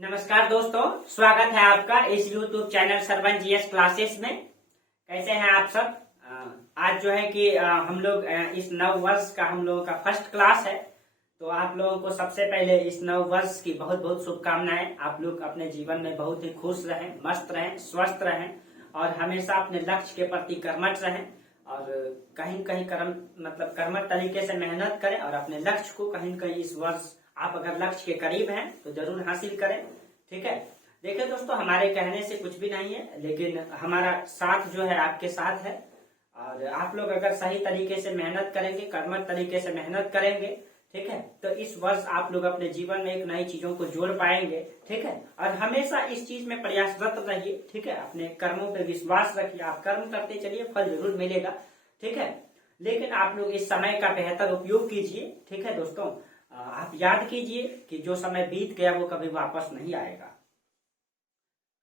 नमस्कार दोस्तों, स्वागत है आपका इस YouTube channel Sarwan GS classes में। कैसे हैं आप सब? आज जो है कि हम लोग इस नव वर्ष का हम लोगों का फर्स्ट क्लास है। तो आप लोगों को सबसे पहले इस नव वर्ष की बहुत बहुत शुभकामनाएं। आप लोग अपने जीवन में बहुत ही खुश रहें, मस्त रहें, स्वस्थ रहें और हमेशा अपने लक्ष्य के प्रति कर्मठ रहें और कहीं कहीं कर्मठ तरीके से मेहनत करें और अपने लक्ष्य को कहीं कहीं इस वर्ष आप अगर लक्ष्य के करीब हैं तो जरूर हासिल करें। ठीक है, देखिए दोस्तों, हमारे कहने से कुछ भी नहीं है, लेकिन हमारा साथ जो है आपके साथ है और आप लोग अगर सही तरीके से मेहनत करेंगे, कर्मठ तरीके से मेहनत करेंगे, ठीक है, तो इस वर्ष आप लोग अपने जीवन में एक नई चीजों को जोड़ पाएंगे। ठीक है, और हमेशा इस चीज में प्रयासरत रहिए। ठीक है, अपने कर्मों पे विश्वास रखिए, आप कर्म करते चलिए, फल जरूर मिलेगा। ठीक है, लेकिन आप लोग इस समय का बेहतर उपयोग कीजिए। ठीक है दोस्तों, आप याद कीजिए कि जो समय बीत गया वो कभी वापस नहीं आएगा।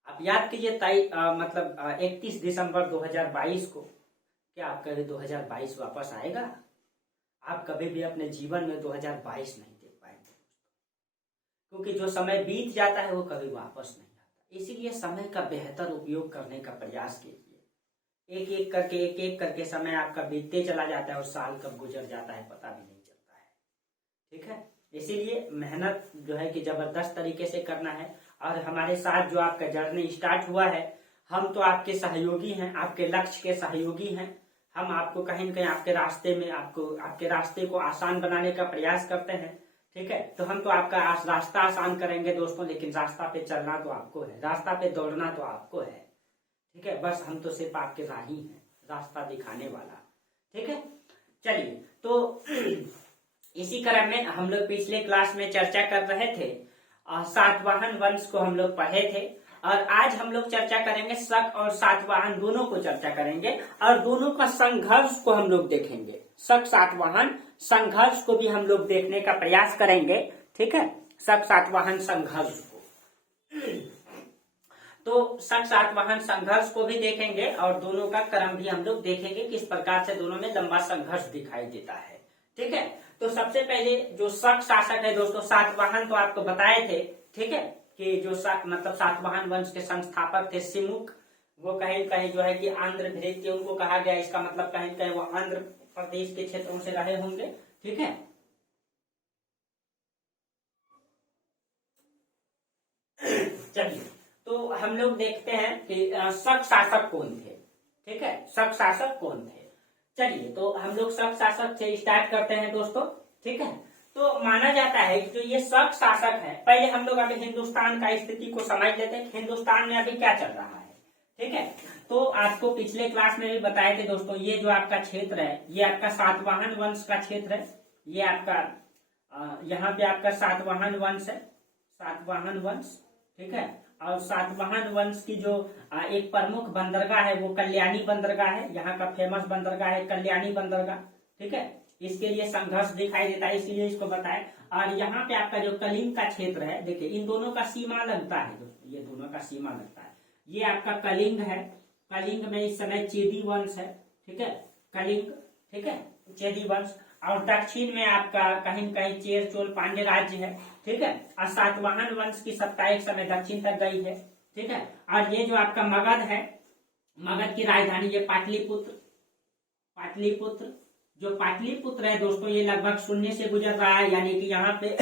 आप याद कीजिए 31 दिसंबर 2022 को, क्या आप कभी 2022 वापस आएगा? आप कभी भी अपने जीवन में 2022 नहीं देख पाएंगे, क्योंकि जो समय बीत जाता है वो कभी वापस नहीं आता। इसीलिए समय का बेहतर उपयोग करने का प्रयास कीजिए। एक एक करके समय आपका बीतते चला जाता है और साल कब गुजर जाता है पता भी नहीं चलता है। ठीक है, इसीलिए मेहनत जो है कि जबरदस्त तरीके से करना है। और हमारे साथ जो आपका जर्नी स्टार्ट हुआ है, हम तो आपके सहयोगी हैं, आपके लक्ष्य के सहयोगी हैं। हम आपको कहीं न कहीं आपके रास्ते में आपके रास्ते को आसान बनाने का प्रयास करते हैं। ठीक है, तो हम तो आपका रास्ता आसान करेंगे दोस्तों, लेकिन रास्ता पे चलना तो आपको है, रास्ता पे दौड़ना तो आपको है। ठीक है, बस हम तो सिर्फ आपके राही हैं, रास्ता दिखाने वाला। ठीक है, चलिए, तो इसी क्रम में हम लोग पिछले क्लास में चर्चा कर रहे थे, सातवाहन वंश को हम लोग पढ़े थे और आज हम लोग चर्चा करेंगे शक और सातवाहन दोनों को चर्चा करेंगे और दोनों का संघर्ष को हम लोग देखेंगे। शक सातवाहन संघर्ष को भी हम लोग देखने का प्रयास करेंगे। ठीक है, शक सातवाहन संघर्ष को, तो शक सातवाहन संघर्ष को भी देखेंगे और दोनों का क्रम भी हम लोग देखेंगे, किस प्रकार से दोनों में लंबा संघर्ष दिखाई देता है। ठीक है, तो सबसे पहले जो शक शासक है दोस्तों, सातवाहन तो आपको बताए थे। ठीक है, कि जो सातवाहन वंश के संस्थापक थे सिमुक, वो कहीं कहीं जो है कि आंध्र भृत्य उनको कहा गया। इसका मतलब कहीं कहीं वो आंध्र प्रदेश के क्षेत्रों से रहे होंगे। ठीक है, चलिए, तो हम लोग देखते हैं कि शक शासक कौन थे। ठीक है, शक शासक कौन थे? चलिए, तो हम लोग शक शासक से स्टार्ट करते हैं दोस्तों। ठीक है, तो माना जाता है कि जो ये शक शासक है, पहले हम लोग अभी हिंदुस्तान का स्थिति को समझ लेते हैं, हिंदुस्तान में अभी क्या चल रहा है। ठीक है, तो आपको पिछले क्लास में भी बताए थे दोस्तों, ये जो आपका क्षेत्र है ये आपका सातवाहन वंश का क्षेत्र है। ये आपका यहाँ पे आपका सातवाहन वंश है, सातवाहन वंश। ठीक है, और सातवाहन वंश की जो एक प्रमुख बंदरगाह है वो कल्याणी बंदरगाह है। यहाँ का फेमस बंदरगाह है कल्याणी बंदरगाह। ठीक है, इसके लिए संघर्ष दिखाई देता है, इसीलिए इसको बताएं। और यहाँ पे आपका जो कलिंग का क्षेत्र है, देखिए इन दोनों का सीमा लगता है दोस्तों, ये दोनों का सीमा लगता है। ये आपका कलिंग है, कलिंग में इस समय चेदी वंश है। ठीक है, कलिंग, ठीक है, चेदी वंश। और दक्षिण में आपका कहीं कहीं चेर चोल पांड्य राज्य है। ठीक है, और सातवाहन वंश की सत्ता एक समय दक्षिण तक गई है। ठीक है, और ये जो आपका मगध है, मगध की राजधानी ये पाटलिपुत्र, पाटलिपुत्र जो पाटलिपुत्र है दोस्तों, ये लगभग शून्य से गुजर रहा है, यानी कि यहाँ पे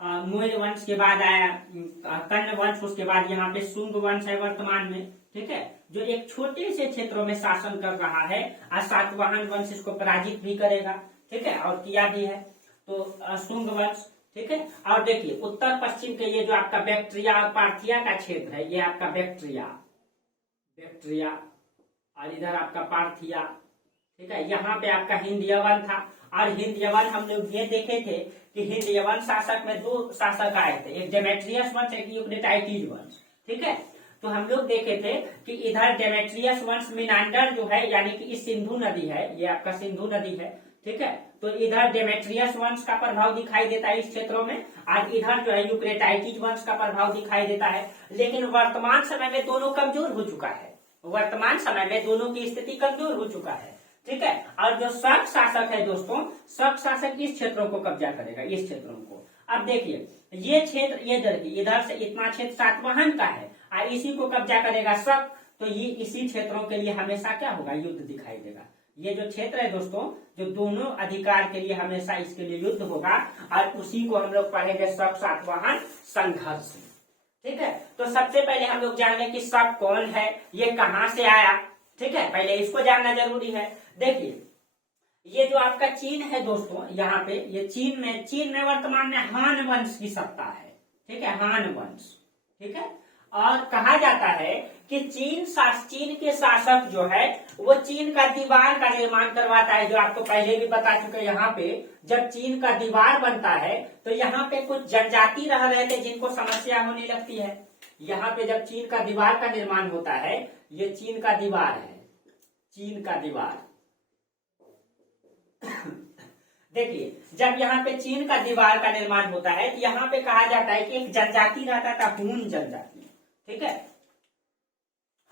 मौर्य वंश के बाद आया कर्ण वंश, उसके बाद यहाँ पे शुंग वंश है वर्तमान में। ठीक है, जो एक छोटे से क्षेत्रों में शासन कर रहा है और सातवाहन वंश इसको पराजित भी करेगा। ठीक है, और किया भी है, तो शुंग वंश। ठीक है, और देखिए उत्तर पश्चिम के ये जो आपका बैक्ट्रिया और पार्थिया का क्षेत्र है, ये आपका बैक्ट्रिया और इधर आपका पार्थिया। ठीक है, यहाँ पे आपका हिंद यवन था। और हिंद यवन हम लोग ये देखे थे कि हिंद यवन शासक में दो शासक आए थे, एक डेमेट्रियस वंश, एक यूक्रेटाइटिस वंश। ठीक है, तो हम लोग देखे थे कि इधर डेमेट्रियस वंश मिनांडर जो है, यानी कि इस सिंधु नदी है, ये आपका सिंधु नदी है। ठीक है, तो इधर डेमेट्रियस वंश का प्रभाव दिखाई देता है इस क्षेत्रों में, और इधर जो है यूक्रेटाइटिस वंश का प्रभाव दिखाई देता है। लेकिन वर्तमान समय में दोनों कमजोर हो चुका है, वर्तमान समय में दोनों की स्थिति कमजोर हो चुका है। ठीक है, और जो शक शासक है दोस्तों, शक शासक इस क्षेत्रों को कब्जा करेगा, इस क्षेत्रों को, अब देखिए ये क्षेत्र ये इधर से इतना क्षेत्र सातवाहन का है और इसी को कब्जा करेगा शक, तो ये इसी क्षेत्रों के लिए हमेशा क्या होगा, युद्ध दिखाई देगा। ये जो क्षेत्र है दोस्तों, जो दोनों अधिकार के लिए हमेशा इसके लिए युद्ध होगा और उसी को हम लोग पढ़ेंगे शक सातवाहन संघर्ष। ठीक है, तो सबसे पहले हम लोग जान लें कि शक कौन है, ये कहां से आया। ठीक है, पहले इसको जानना जरूरी है। देखिए ये जो आपका चीन है दोस्तों, यहाँ पे ये चीन में वर्तमान में हान वंश की सत्ता है। ठीक है, हान वंश। ठीक है, और कहा जाता है कि चीन के शासक जो है वो चीन का दीवार का निर्माण करवाता है, जो आपको पहले भी बता चुके। यहाँ पे जब चीन का दीवार बनता है तो यहाँ पे कुछ जनजाति रह रहे थे जिनको समस्या होने लगती है। यहाँ पे जब चीन का दीवार का निर्माण होता है, ये चीन का दीवार है, चीन का दीवार देखिए जब यहाँ पे चीन का दीवार का निर्माण होता है तो यहाँ पे कहा जाता है कि एक जनजाति रहता था, हून जनजाति। ठीक है,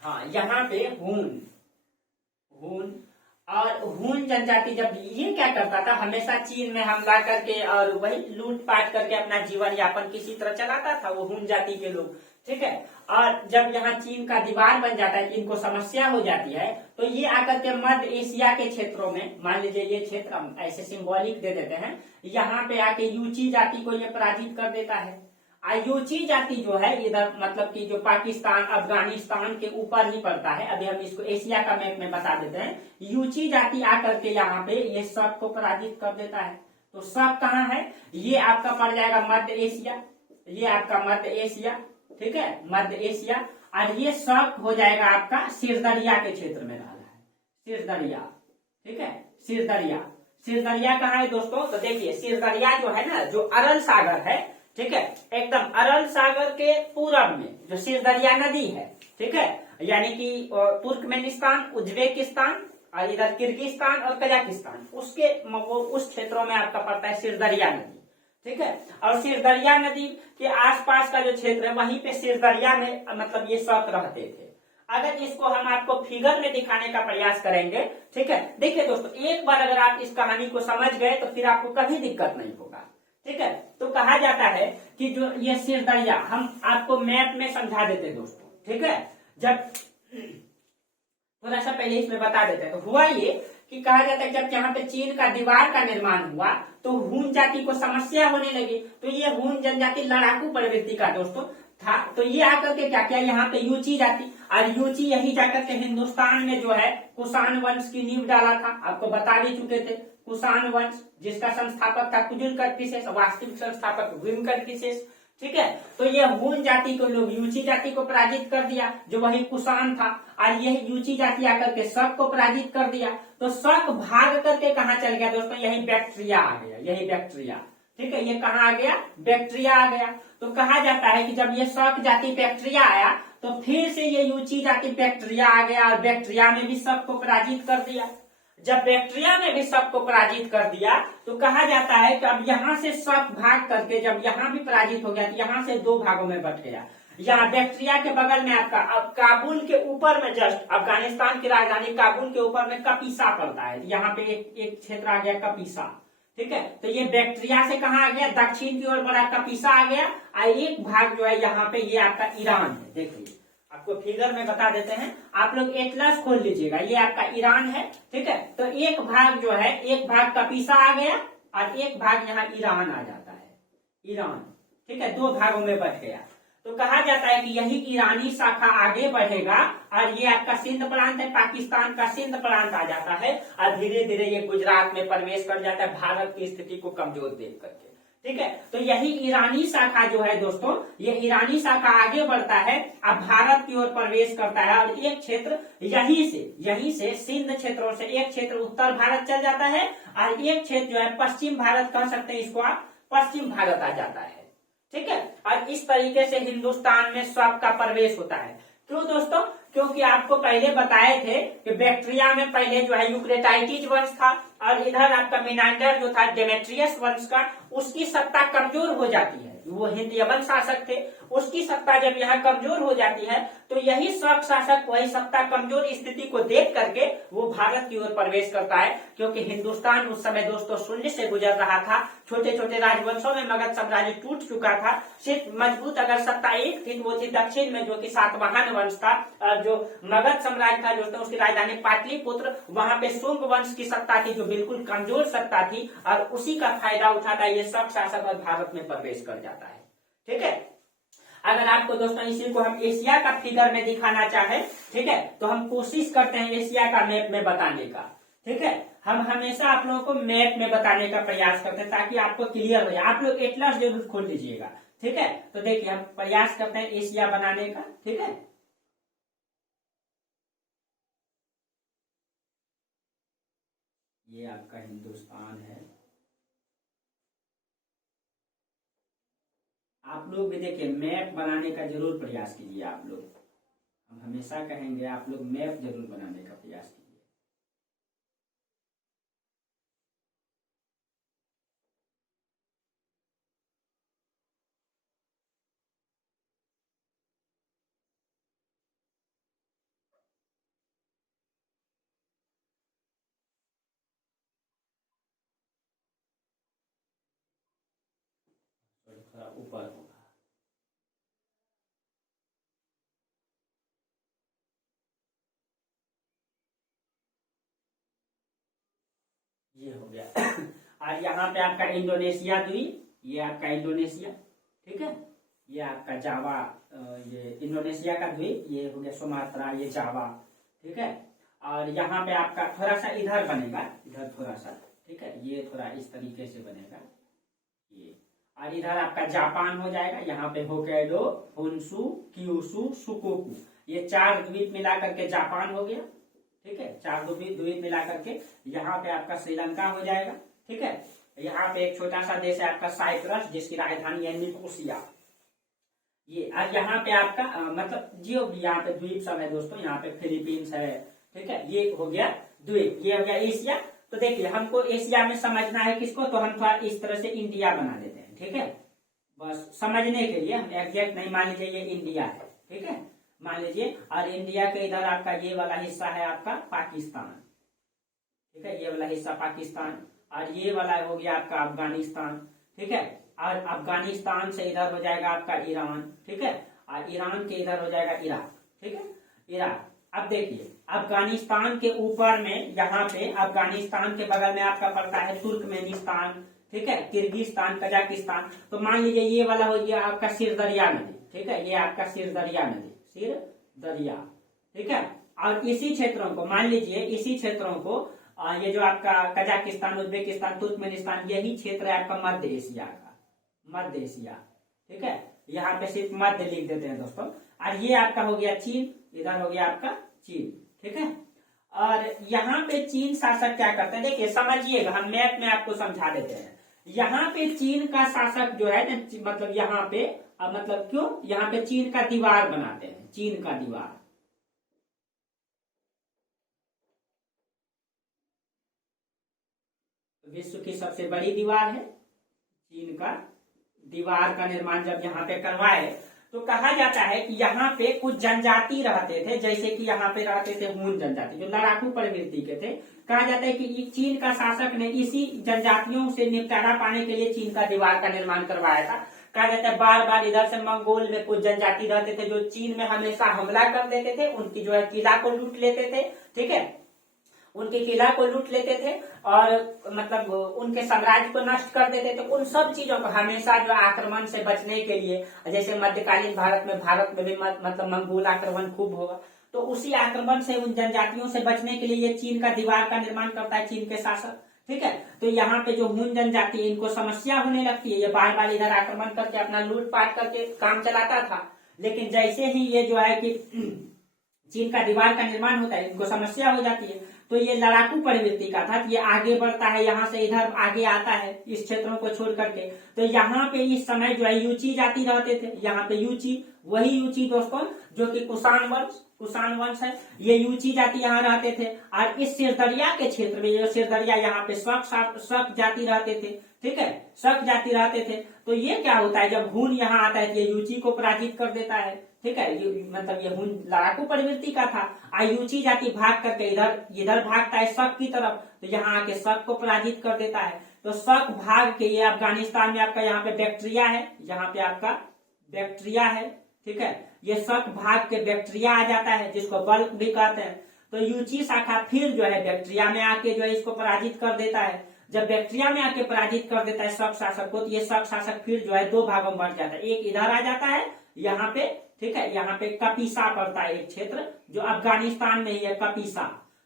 हाँ यहाँ पे हून और हून जनजाति जब ये क्या करता था, हमेशा चीन में हमला करके और वही लूटपाट करके अपना जीवन यापन किसी तरह चलाता था वो हून जाति के लोग। ठीक है, और जब यहाँ चीन का दीवार बन जाता है, इनको समस्या हो जाती है, तो ये आकर के मध्य एशिया के क्षेत्रों में, मान लीजिए ये क्षेत्र हम ऐसे सिंबॉलिक दे देते हैं, यहाँ पे आके यूची जाति को ये पराजित कर देता है। यूची जाति जो है इधर मतलब कि जो पाकिस्तान अफगानिस्तान के ऊपर ही पड़ता है, अभी हम इसको एशिया का मैप में बता देते हैं। यूची जाति आकर के यहाँ पे ये शक को पराजित कर देता है। तो शक कहाँ है, ये आपका पड़ जाएगा मध्य एशिया, ये आपका मध्य एशिया। ठीक है, मध्य एशिया, और ये शक हो जाएगा आपका सिरदरिया के क्षेत्र में रहा है, सिरदरिया। ठीक है, सिरदरिया कहाँ है दोस्तों, तो देखिए सिरदरिया जो है ना, जो अरल सागर है, ठीक है, एकदम अरल सागर के पूरब में जो सिरदरिया नदी है, ठीक है, यानी कि तुर्कमेनिस्तान, उज्बेकिस्तान और इधर किर्गिस्तान और कजाकिस्तान, उसके उस क्षेत्रों में आपका पड़ता है सिरदरिया नदी। ठीक है, और सिरदरिया नदी के आसपास का जो क्षेत्र है वहीं पे सिरदरिया में मतलब ये शक रहते थे। अगर इसको हम आपको फिगर में दिखाने का प्रयास करेंगे, ठीक है, देखिए दोस्तों एक बार अगर आप इस कहानी को समझ गए तो फिर आपको कभी दिक्कत नहीं होगा। ठीक है, तो कहा जाता है कि जो ये सिरदरिया, हम आपको मैप में समझा देते दोस्तों। ठीक है, जब थोड़ा सा पहले इसमें बता देते हैं, तो हुआ ये कि कहा जाता है जब यहाँ पे चीन का दीवार का निर्माण हुआ तो हून जाति को समस्या होने लगी। तो ये हून जनजाति लड़ाकू प्रवृत्ति का दोस्तों था, तो ये आकर के क्या किया, यहाँ पे यूची जाति, और यूची यही जाकर के हिंदुस्तान में जो है कुषाण वंश की नींव डाला था। आपको बता भी चुके थे, कुषाण वंश जिसका संस्थापक था कुजुल वास्तविक संस्थापक विमकर्तिसेस। ठीक है, तो ये हून जाति को लोग यूची जाति को पराजित कर दिया, जो वही कुषाण था, और यही यूची जाति आकर के शक को पराजित कर दिया। तो शक भाग करके कहाँ चल गया दोस्तों, यही बैक्ट्रिया आ गया, यही बैक्ट्रिया। ठीक है, ये कहाँ आ गया, बैक्ट्रिया आ गया। तो कहा जाता है कि जब ये शक जाति बैक्ट्रिया आया तो फिर से ये यूची जाति बैक्ट्रिया आ गया और बैक्ट्रिया में भी शक को पराजित कर दिया। जब बैक्टीरिया ने भी शक को पराजित कर दिया तो कहा जाता है कि अब यहाँ से शक भाग करके जब यहाँ भी पराजित हो गया तो यहाँ से दो भागों में बट गया। यहाँ बैक्टीरिया के बगल में आपका अब काबुल के ऊपर में जस्ट अफगानिस्तान की राजधानी काबुल के ऊपर में कपीसा पड़ता है, यहाँ पे एक क्षेत्र आ गया कपीसा। ठीक है, तो ये बैक्टीरिया से कहाँ आ गया, दक्षिण की ओर बड़ा कपीसा आ गया, और एक भाग जो है यहाँ पे ये आपका ईरान है। देखिए आपको फिगर में बता देते हैं, आप लोग एटलस खोल लीजिएगा, ये आपका ईरान है। ठीक है, तो एक भाग जो है, एक भाग कपीसा आ गया और एक भाग यहाँ ईरान आ जाता है, ईरान। ठीक है, दो भागों में बट गया। तो कहा जाता है कि यही ईरानी शाखा आगे बढ़ेगा और ये आपका सिंध प्रांत है, पाकिस्तान का सिंध प्रांत आ जाता है और धीरे धीरे ये गुजरात में प्रवेश कर जाता है भारत की स्थिति को कमजोर देख करके। ठीक है, तो यही ईरानी शाखा जो है दोस्तों, ये ईरानी शाखा आगे बढ़ता है, अब भारत की ओर प्रवेश करता है और एक क्षेत्र यहीं से सिंध क्षेत्रों से एक क्षेत्र उत्तर भारत चल जाता है और एक क्षेत्र जो है पश्चिम भारत कह सकते हैं इसको आप, पश्चिम भारत आ जाता है। ठीक है, और इस तरीके से हिंदुस्तान में शक का प्रवेश होता है। क्यों दोस्तों, क्योंकि आपको पहले बताए थे कि बैक्टीरिया में पहले जो है यूक्रेटाइटिस वंश था और इधर आपका मेनांडर जो था डेमेट्रियस वंश का, उसकी सत्ता कमजोर हो जाती है। वो हिंद यवन शासक थे, उसकी सत्ता जब यहाँ कमजोर हो जाती है तो यही शक शासक वही सत्ता कमजोर स्थिति को देख करके वो भारत की ओर प्रवेश करता है। क्योंकि हिंदुस्तान उस समय दोस्तों शून्य से गुजर रहा था, छोटे छोटे राजवंशों में मगध साम्राज्य टूट चुका था। सिर्फ मजबूत अगर सत्ता एक थी वो थी दक्षिण में, जो कि सातवाहन वंश था। जो मगध साम्राज्य था जो उसकी राजधानी पाटलिपुत्र, वहां पे शुंग वंश की सत्ता थी जो बिल्कुल कमजोर सत्ता थी, और उसी का फायदा उठाता ये शक शासक और भारत में प्रवेश कर जाता है। ठीक है, अगर आपको दोस्तों इसी को हम एशिया का फिगर में दिखाना चाहे, ठीक है, तो हम कोशिश करते हैं एशिया का मैप में बताने का। ठीक है, हम हमेशा आप लोगों को मैप में बताने का प्रयास करते हैं ताकि आपको क्लियर हो जाए। आप लोग एटलस जरूर खोल लीजिएगा। ठीक है, तो देखिए हम प्रयास करते हैं एशिया बनाने का। ठीक है, ये आपका हिंदुस्तान है। आप लोग भी देखिए मैप बनाने का जरूर प्रयास कीजिए। आप लोग, हम हमेशा कहेंगे आप लोग मैप जरूर बनाने का प्रयास कीजिए। थोड़ा ऊपर होगा। ये हो गया। और यहाँ पे आपका इंडोनेशिया द्वीप, ये आपका इंडोनेशिया। ठीक है, ये आपका जावा, ये इंडोनेशिया का द्वीप, ये हो गया सुमात्रा, ये जावा। ठीक है, और यहाँ पे आपका थोड़ा सा इधर बनेगा, इधर थोड़ा सा। ठीक है, ये थोड़ा इस तरीके से बनेगा ये, और इधर आपका जापान हो जाएगा। यहाँ पे होकैडो, होन्शु, क्यूशु, सुकोकू, ये 4 द्वीप मिला करके जापान हो गया। ठीक है, 4 द्वीप मिला करके यहाँ पे आपका श्रीलंका हो जाएगा। ठीक है, यहाँ पे एक छोटा सा देश है आपका साइप्रस, जिसकी राजधानी है निकोसिया। ये और यहाँ पे आपका मतलब जो यहाँ पे द्वीप सब है दोस्तों, यहाँ पे फिलीपींस है। ठीक है, ये हो गया द्वीप, ये हो गया एशिया। तो देखिए हमको एशिया में समझना है किसको, तो हम थोड़ा इस तरह से इंडिया बना देते हैं। ठीक है, बस समझने के लिए, हम एग्जैक्ट नहीं, मान लीजिए ये इंडिया है। ठीक है, मान लीजिए, और इंडिया के इधर आपका ये वाला हिस्सा है आपका पाकिस्तान। ठीक है, ये वाला हिस्सा पाकिस्तान, और ये वाला हो गया आपका अफगानिस्तान। ठीक है, और अफगानिस्तान से इधर हो जाएगा आपका ईरान। ठीक है, और ईरान के इधर हो जाएगा इराक। ठीक है, इराक। अब देखिए अफगानिस्तान के ऊपर में, यहाँ पे अफगानिस्तान के बगल में आपका पड़ता है तुर्कमेनिस्तान। ठीक है, किर्गिस्तान, कजाकिस्तान। तो मान लीजिए ये वाला हो गया आपका सिरदरिया नदी। ठीक है, ये आपका सिरदरिया नदी, सिर दरिया। ठीक है, और इसी क्षेत्रों को मान लीजिए, इसी क्षेत्रों को ये जो आपका कजाकिस्तान, उज्बेकिस्तान, तुर्कमेनिस्तान, यही क्षेत्र है आपका मध्य एशिया का, मध्य एशिया। ठीक है, यहाँ पे सिर्फ मध्य लिख देते हैं दोस्तों। और ये आपका हो गया चीन, इधर हो गया आपका चीन। ठीक है, और यहाँ पे चीन शासक क्या करते हैं, देखिए समझिएगा, हम मैप में आपको समझा देते हैं। यहाँ पे चीन का शासक जो है, मतलब यहाँ पे, मतलब क्यों यहाँ पे चीन का दीवार बनाते हैं, चीन का दीवार। विश्व की सबसे बड़ी दीवार है चीन का। दीवार का निर्माण जब यहाँ पे करवाए तो कहा जाता है कि यहाँ पे कुछ जनजाति रहते थे, जैसे कि यहाँ पे रहते थे हून जनजाति, जो लड़ाकू प्रवृत्ति के थे। कहा जाता है कि चीन का शासक ने इसी जनजातियों से निपटारा पाने के लिए चीन का दीवार का निर्माण करवाया था। कहा जाता है बार बार इधर से मंगोल में कुछ जनजाति रहते थे जो चीन में हमेशा हमला कर देते थे, उनकी जो है किला को लूट लेते थे। ठीक है, उनके किला को लूट लेते थे और मतलब उनके साम्राज्य को नष्ट कर देते थे। उन सब चीजों को हमेशा जो आक्रमण से बचने के लिए, जैसे मध्यकालीन भारत में भी मतलब मंगोल आक्रमण खूब होगा, तो उसी आक्रमण से, उन जनजातियों से बचने के लिए ये चीन का दीवार का निर्माण करता है चीन के शासक। ठीक है, तो यहाँ पे जो हून जनजाति, इनको समस्या होने लगती है, ये बार बार इधर आक्रमण करके अपना लूटपाट करके काम चलाता था। लेकिन जैसे ही ये जो है कि चीन का दीवार का निर्माण होता है, इनको समस्या हो जाती है। तो ये लड़ाकू प्रवृत्ति का था। ये आगे बढ़ता है, यहाँ से इधर आगे आता है इस क्षेत्रों को छोड़ करके। तो यहाँ पे इस समय जो है यूची जाति रहते थे, यहाँ पे यूची, वही यूची दोस्तों जो कि कुषाण वंश है, ये यूची जाति यहाँ रहते थे। और इस सिरदरिया के क्षेत्र में, ये सिरदरिया, यहाँ पे शक जाति रहते थे, ठीक है, शक जाति रहते थे। तो ये क्या होता है, जब हुन यहाँ आता है तो ये यूची को पराजित कर देता है, ठीक है, मतलब ये हुन लड़ाकू प्रवृत्ति का था। यूची जाति भाग करके इधर भागता है शक की तरफ, तो यहाँ आके शक को पराजित कर देता है। तो शक भाग के ये अफगानिस्तान में आपका यहाँ पे बैक्टीरिया है, यहाँ पे आपका बैक्टीरिया है, ठीक है, ये शक भाग के बैक्टीरिया आ जाता है जिसको बल्क भी कहते हैं। तो यूची शाखा फिर जो है बैक्टीरिया में आके जो है इसको पराजित कर देता है। जब बैक्टीरिया में आके पराजित कर देता है शक शासक को, तो ये शक शासक फिर जो है 2 भागों में बढ़ जाता है। एक इधर आ जाता है यहाँ पे, ठीक है, यहाँ पे कपीसा पड़ता है एक क्षेत्र जो अफगानिस्तान में ही है, कपीसा।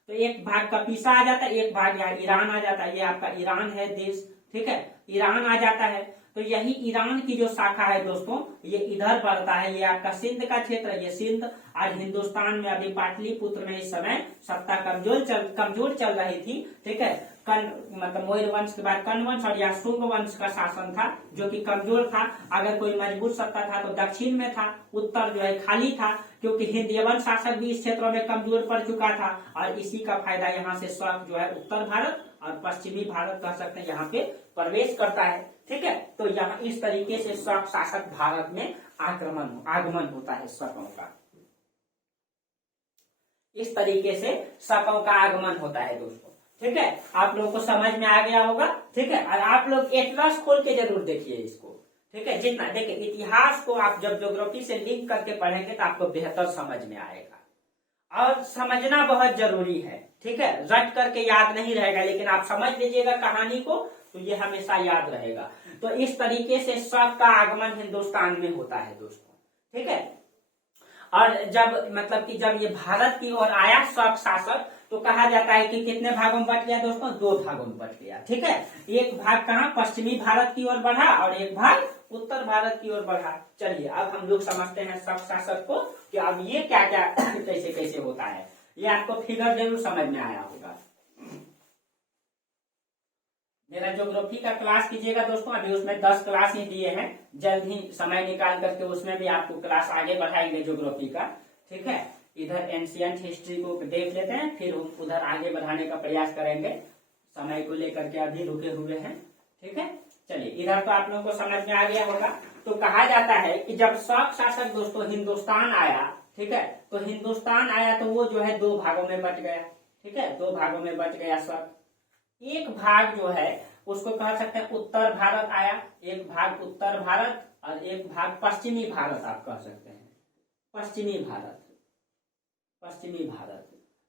तो एक भाग कपीसा आ जाता है, एक भाग यहाँ ईरान आ जाता है, ये आपका ईरान है देश, ठीक है, ईरान आ जाता है। तो यही ईरान की जो शाखा है दोस्तों, ये इधर बढ़ता है, ये आपका सिंध का क्षेत्र है, ये सिंध। आज हिंदुस्तान में अभी पाटलिपुत्र में इस समय सत्ता कमजोर चल रही थी, ठीक है, मतलब मौर्य वंश के बाद कर्ण वंश और या शुंग वंश का शासन था जो कि कमजोर था। अगर कोई मजबूत सत्ता था तो दक्षिण में था, उत्तर जो है खाली था, क्योंकि हिंदयवन शासक भी इस क्षेत्रों में कमजोर पड़ चुका था। और इसी का फायदा यहाँ से शक जो है उत्तर भारत और पश्चिमी भारत कह सकते हैं यहाँ पे प्रवेश करता है, ठीक है। तो यहाँ इस तरीके से शक शासक भारत में आगमन होता है शकों का, इस तरीके से शकों का आगमन होता है दोस्तों, ठीक है। आप लोगों को समझ में आ गया होगा, ठीक है। और आप लोग एटलस खोल के जरूर देखिए इसको, ठीक है। जितना देखिए इतिहास को आप जब ज्योग्राफी से लिंक करके पढ़ेंगे तो आपको बेहतर समझ में आएगा। और समझना बहुत जरूरी है, ठीक है, रट करके याद नहीं रहेगा, लेकिन आप समझ लीजिएगा कहानी को तो ये हमेशा याद रहेगा। तो इस तरीके से शक का आगमन हिंदुस्तान में होता है दोस्तों, ठीक है। और जब मतलब कि जब ये भारत की ओर आया शक शासक, तो कहा जाता है कि कितने भागों में बट गया दोस्तों, 2 भागों में बट गया, ठीक है। एक भाग कहाँ पश्चिमी भारत की ओर बढ़ा और एक भाग उत्तर भारत की ओर बढ़ा। चलिए अब हम लोग समझते हैं शक शासक को कि अब ये क्या क्या कैसे कैसे होता है। ये आपको फिगर जरूर समझ में आया होगा। मेरा ज्योग्राफी का क्लास कीजिएगा दोस्तों, अभी उसमें 10 क्लास ही दिए हैं, जल्द ही समय निकाल करके उसमें भी आपको क्लास आगे बढ़ाएंगे ज्योग्राफी का, ठीक है। इधर एंशियंट हिस्ट्री को देख लेते हैं, फिर उधर आगे बढ़ाने का प्रयास करेंगे, समय को लेकर के अभी रुके हुए हैं, ठीक है। चलिए इधर तो आप लोगों को समझ में आ गया होगा। तो कहा जाता है कि जब शक शासक दोस्तों हिंदुस्तान आया, ठीक है, तो हिंदुस्तान आया तो वो जो है 2 भागों में बट गया, ठीक है, 2 भागों में बट गया शक। एक भाग जो है उसको कह सकते हैं उत्तर भारत आया, एक भाग उत्तर भारत और एक भाग पश्चिमी भारत आप कह सकते हैं, पश्चिमी भारत।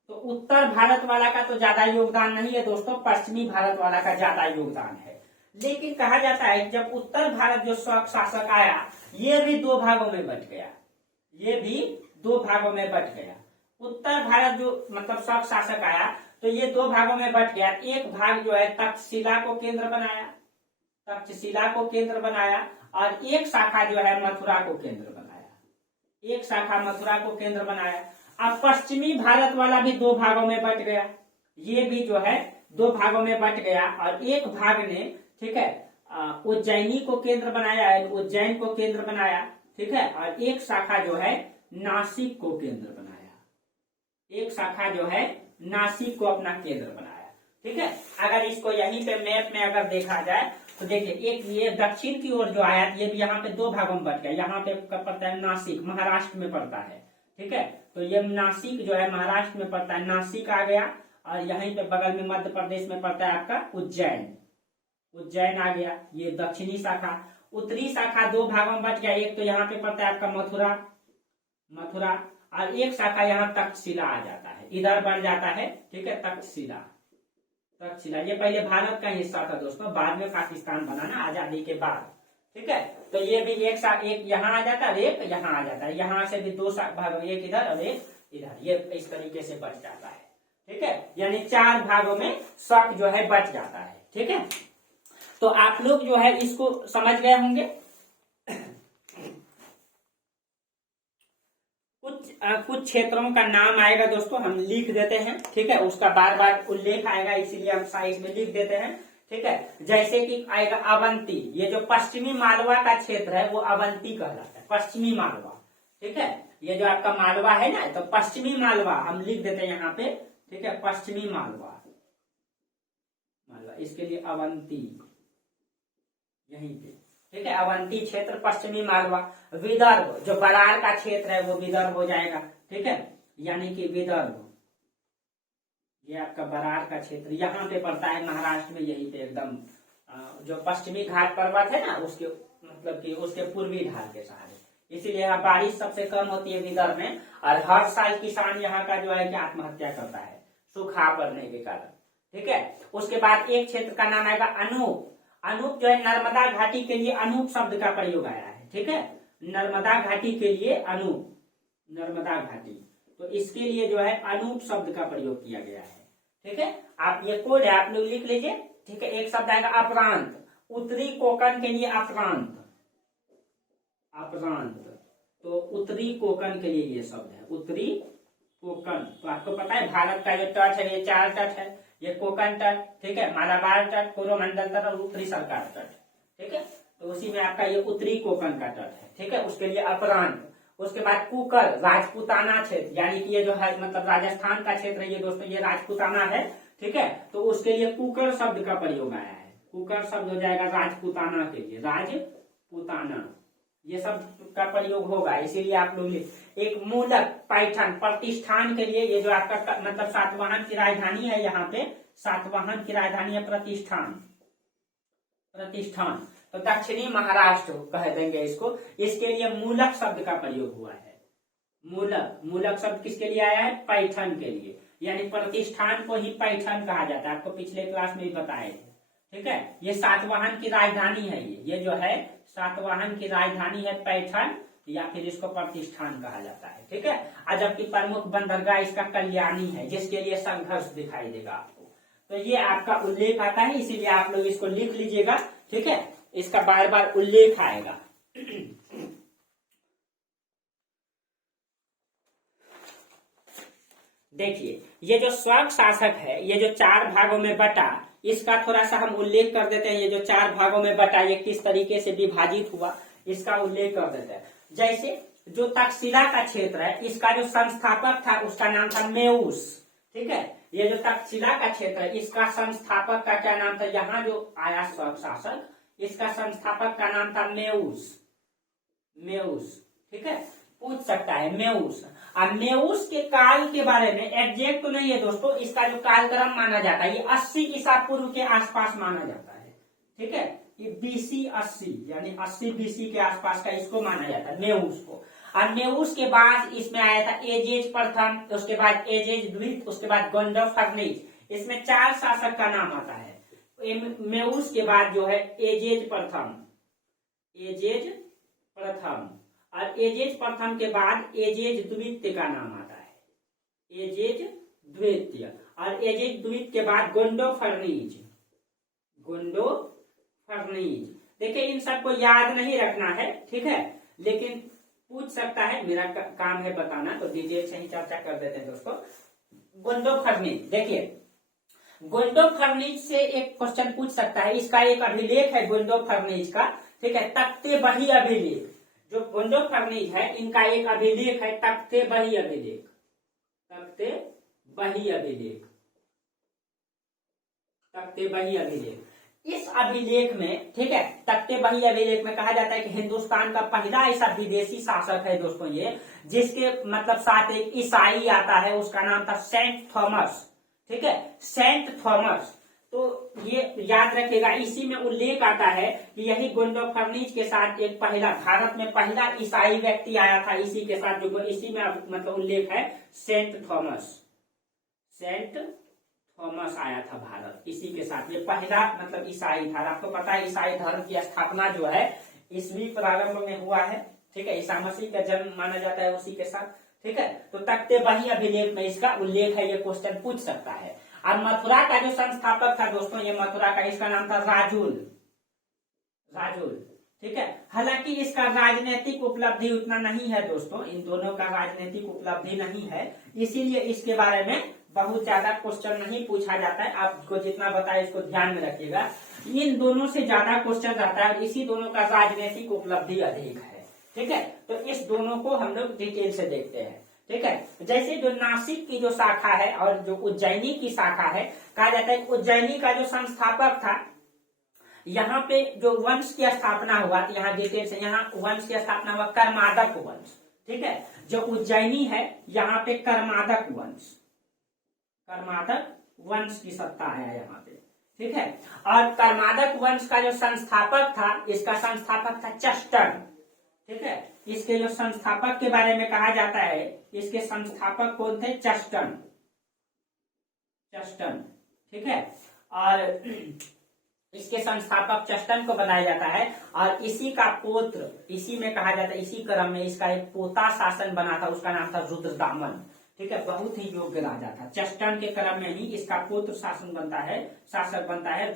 तो उत्तर भारत वाला का तो ज्यादा योगदान नहीं है दोस्तों, पश्चिमी भारत वाला का ज्यादा योगदान है। लेकिन कहा जाता है जब उत्तर भारत जो शक शासक आया ये भी 2 भागों में बट गया, ये भी 2 भागों में बट गया। उत्तर भारत जो मतलब शक शासक आया तो ये 2 भागों में बट गया। एक भाग जो है तक्षशिला को केंद्र बनाया और एक शाखा जो है मथुरा को केंद्र बनाया। अब पश्चिमी भारत वाला भी 2 भागों में बट गया, ये भी जो है 2 भागों में बट गया। और एक भाग ने, ठीक है, उज्जैनी को केंद्र बनाया, उज्जैन को केंद्र बनाया, ठीक है। और एक शाखा जो है नासिक को केंद्र बनाया, एक शाखा जो है नासिक को अपना केंद्र बनाया, ठीक है। अगर इसको यहीं पे मैप में अगर देखा जाए तो देखिए एक ये दक्षिण की ओर जो आया ये भी यहाँ पे 2 भागों में बट गया। यहाँ पे पड़ता है नासिक, महाराष्ट्र में पड़ता है, ठीक है। तो ये नासिक जो है महाराष्ट्र में पड़ता है, नासिक आ गया। और यहीं पे बगल में मध्य प्रदेश में पड़ता है आपका उज्जैन आ गया, ये दक्षिणी शाखा। उत्तरी शाखा 2 भागों में बट गया, एक तो यहाँ पे पड़ता है आपका मथुरा और एक शाखा यहाँ तक्षशिला आ जाता है, इधर बढ़ जाता है, ठीक है, तक्षशिला। ये पहले भारत का हिस्सा था दोस्तों, बाद में पाकिस्तान बना ना आजादी के बाद, ठीक है। तो ये भी एक यहाँ आ जाता है, एक यहाँ आ जाता है, यहाँ से भी 2 भाग, एक इधर और एक इधर, ये इस तरीके से बच जाता है, ठीक है। यानी 4 भागों में शक जो है बच जाता है, ठीक है। तो आप लोग जो है इसको समझ गए होंगे। कुछ कुछ क्षेत्रों का नाम आएगा दोस्तों, हम लिख देते हैं, ठीक है। उसका बार बार उल्लेख आएगा, इसीलिए हम साइड में लिख देते हैं, ठीक है। जैसे कि आएगा अवंती, ये जो पश्चिमी मालवा का क्षेत्र है वो अवंती कहलाता है, पश्चिमी मालवा, ठीक है। ये जो आपका मालवा है ना, तो पश्चिमी मालवा हम लिख देते हैं यहाँ पे, ठीक है, पश्चिमी मालवा, मालवा, इसके लिए अवंती यहीं पे, ठीक है। अवंती क्षेत्र, पश्चिमी मालवा। विदर्भ, जो बरार का क्षेत्र है वो विदर्भ हो जाएगा, ठीक है, यानी कि विदर्भ, ये आपका बरार का क्षेत्र यहाँ पे पड़ता है, महाराष्ट्र में, यही पे एकदम जो पश्चिमी घाट पर्वत है ना, उसके मतलब कि उसके पूर्वी ढाल के सहारे, इसीलिए यहाँ बारिश सबसे कम होती है विदर्भ में, और हर साल किसान यहाँ का जो है कि आत्महत्या करता है सूखा पड़ने के कारण, ठीक है। उसके बाद एक क्षेत्र का नाम आएगा अनूप। अनूप जो है नर्मदा घाटी के लिए अनूप शब्द का प्रयोग आया है, ठीक है, नर्मदा घाटी के लिए अनूप, नर्मदा घाटी, तो इसके लिए जो है अनूप शब्द का प्रयोग किया गया है, ठीक है। आप ये कोड है, आप लोग लिख लीजिए, ठीक है। एक शब्द आएगा अपरांत, उत्तरी कोकण के लिए अपरांत, अपरांत, तो उत्तरी कोकण के लिए ये शब्द है, उत्तरी कोकण। तो आपको पता है भारत का जो तट है ये 4 तट है, ये कोकण तट, ठीक है, मालाबार तट, कोरोमंडल तट और उत्तरी सरकार तट, ठीक है। तो उसी में आपका ये उत्तरी कोकण का तट है, ठीक है, उसके लिए अपरांत। उसके बाद कुकर, राजपूताना क्षेत्र, यानी कि ये जो है मतलब राजस्थान का क्षेत्र है ये दोस्तों, ये राजपूताना है, ठीक है, तो उसके लिए कुकर शब्द का प्रयोग आया है, कुकर शब्द हो जाएगा राजपूताना के लिए, राजपूताना, ये शब्द का प्रयोग होगा, इसीलिए आप लोग एक मूलक, पैठण, प्रतिष्ठान के लिए, ये जो आपका मतलब सातवाहन की राजधानी है, यहाँ पे सातवाहन की राजधानी है प्रतिष्ठान, प्रतिष्ठान, तो दक्षिणी महाराष्ट्र कह देंगे इसको, इसके लिए मूलक शब्द का प्रयोग हुआ है, मूलक, मूलक शब्द किसके लिए आया है, पैठण के लिए, यानी प्रतिष्ठान को ही पैठण कहा जाता है, आपको पिछले क्लास में ही बताए थे, ठीक है। ये सातवाहन की राजधानी है, ये जो है सातवाहन की राजधानी है पैठण, या फिर इसको प्रतिष्ठान कहा जाता है, ठीक है। और जबकि प्रमुख बंदरगाह इसका कल्याणी है, जिसके लिए संघर्ष दिखाई देगा आपको, तो ये आपका उल्लेख आता है, इसीलिए आप लोग इसको लिख लीजिएगा, ठीक है, इसका बार बार उल्लेख आएगा। देखिए ये जो स्वर्ण शासक है, ये जो 4 भागों में बटा, इसका थोड़ा सा हम उल्लेख कर देते हैं, ये जो 4 भागों में बटा ये किस तरीके से विभाजित हुआ, इसका उल्लेख कर देते हैं। जैसे जो तक्षशिला का क्षेत्र है, इसका जो संस्थापक था उसका नाम था मेउस, ठीक है। ये जो तक्षशिला का क्षेत्र है, इसका संस्थापक का क्या नाम था, यहाँ जो आया स्वर्ण शासक, इसका संस्थापक का नाम था मेउस, मेउस, ठीक है, पूछ सकता है मेउस। अब मेउस के काल के बारे में एग्जैक्ट तो नहीं है दोस्तों, इसका जो कालक्रम माना जाता है ये 80 ईसा पूर्व के आसपास माना जाता है, ठीक है, ये BC 80 यानी 80 BC के आसपास का इसको माना जाता है मेउस को। और मेउस के बाद इसमें आया था एजेज प्रथम, उसके बाद एजेज द्वितीय, उसके बाद गोंडव फर्निज, इसमें 4 शासक का नाम आता है। मेउस के बाद जो है एजेज प्रथम, एजेज प्रथम, और एजेज प्रथम के बाद एजेज द्वितीय का नाम आता है, एजेज द्वितीय, और एजेज द्वितीय के बाद गोंडो फर्निज, गोंडो फर्निज। देखिए इन सबको याद नहीं रखना है, ठीक है, लेकिन पूछ सकता है, मेरा काम है बताना, तो डिटेल से ही चर्चा कर देते हैं दोस्तों। गोंडो फर्निज, देखिए गोंडो फर्निज से एक क्वेश्चन पूछ सकता है, इसका एक अभिलेख है गोंडो फर्निज का, ठीक है, तख्ते बही अभिलेख, जो गोंडो फर्निज है इनका एक अभिलेख है तख्ते बही अभिलेख, तख्ते बही अभिलेख, तख्ते बही अभिलेख। इस अभिलेख में, ठीक है, तख्ते बही अभिलेख में कहा जाता है कि हिंदुस्तान का पहला ऐसा विदेशी शासक है दोस्तों ये, जिसके मतलब साथ एक ईसाई आता है, उसका नाम था सेंट थॉमस, ठीक है, सेंट थॉमस। तो ये याद रखिएगा, इसी में उल्लेख आता है कि यही गोंडो फर्निज के साथ एक पहला, भारत में पहला ईसाई व्यक्ति आया था, इसी के साथ जो इसी में मतलब उल्लेख है सेंट थॉमस, सेंट थॉमस आया था भारत, इसी के साथ ये पहला मतलब ईसाई था। आपको पता है ईसाई धर्म की स्थापना जो है ईसवी प्रारंभ में हुआ है, ठीक है, ईसा मसीह का जन्म माना जाता है उसी के साथ, ठीक है। तो तख्ते बही अभिलेख में इसका उल्लेख है, ये क्वेश्चन पूछ सकता है। और मथुरा का जो संस्थापक था दोस्तों, ये मथुरा का, इसका नाम था राजुल, राजुल, ठीक है। हालांकि इसका राजनीतिक उपलब्धि उतना नहीं है दोस्तों, इन दोनों का राजनीतिक उपलब्धि नहीं है, इसीलिए इसके बारे में बहुत ज्यादा क्वेश्चन नहीं पूछा जाता है। आपको जितना बताया इसको ध्यान में रखिएगा, इन दोनों से ज्यादा क्वेश्चन रहता है और इसी दोनों का राजनीतिक उपलब्धि अधिक है। ठीक है, तो इस दोनों को हम लोग डिटेल से देखते हैं। ठीक है, जैसे जो नासिक की जो शाखा है और जो उज्जैनी की शाखा है, कहा जाता है उज्जैनी का जो संस्थापक था, यहाँ पे जो वंश की स्थापना हुआ, यहाँ डिटेल से यहाँ वंश की स्थापना हुआ कर्मादक वंश। ठीक है, जो उज्जैनी है यहाँ पे कर्मादक वंश की सत्ता है यहाँ पे। ठीक है, और कर्मादक वंश का जो संस्थापक था, इसका संस्थापक था चस्टन। ठीक है, इसके जो संस्थापक के बारे में कहा जाता है, इसके संस्थापक कौन थे? चस्टन। ठीक है, और इसके संस्थापक चस्टन को बनाया जाता है और इसी का पुत्र, इसी में कहा जाता है, इसी क्रम में इसका एक पोता शासन बना था, उसका नाम था रुद्रदामन। ठीक है, बहुत ही योग्य राजा था। चस्टन के क्रम में ही इसका पुत्र शासक बनता है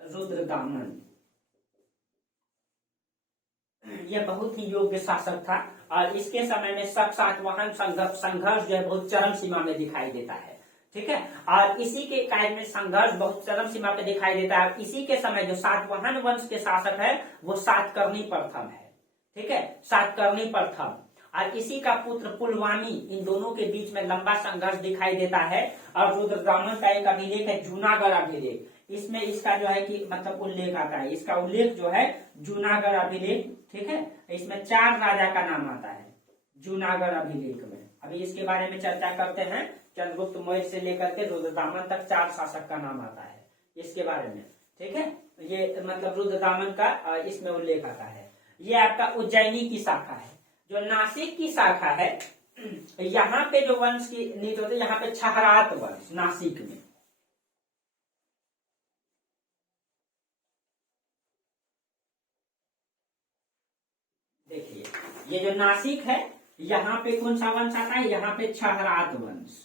रुद्रदामन। यह बहुत ही योग्य शासक था और इसके समय में सातवाहन संघर्ष जो है बहुत चरम सीमा में दिखाई देता है। ठीक है, और इसी के काल में संघर्ष बहुत चरम सीमा पे दिखाई देता है। इसी के समय जो सातवाहन वंश के शासक है वो सातकर्णी प्रथम है। ठीक है, सातकर्णी प्रथम, और इसी का पुत्र पुलवामी, इन दोनों के बीच में लंबा संघर्ष दिखाई देता है। और रुद्रदामन का एक अभिलेख है जूनागढ़ अभिलेख, इसमें इसका जो है कि मतलब उल्लेख आता है, इसका उल्लेख जो है जूनागढ़ अभिलेख। ठीक है, इसमें 4 राजा का नाम आता है जूनागढ़ अभिलेख में। अभी इसके बारे में चर्चा करते हैं। चंद्रगुप्त मौर्य से लेकर के रुद्रदामन तक 4 शासक का नाम आता है इसके बारे में। ठीक है, ये मतलब रुद्रदामन का इसमें उल्लेख आता है। ये आपका उज्जैनी की शाखा है। जो नासिक की शाखा है, यहाँ पे जो वंश की नीति होती है, यहाँ पे छहरात वंश नासिक में। देखिए, ये जो नासिक है, यहाँ पे कौन सा वंश आता है? यहाँ पे छहरात वंश,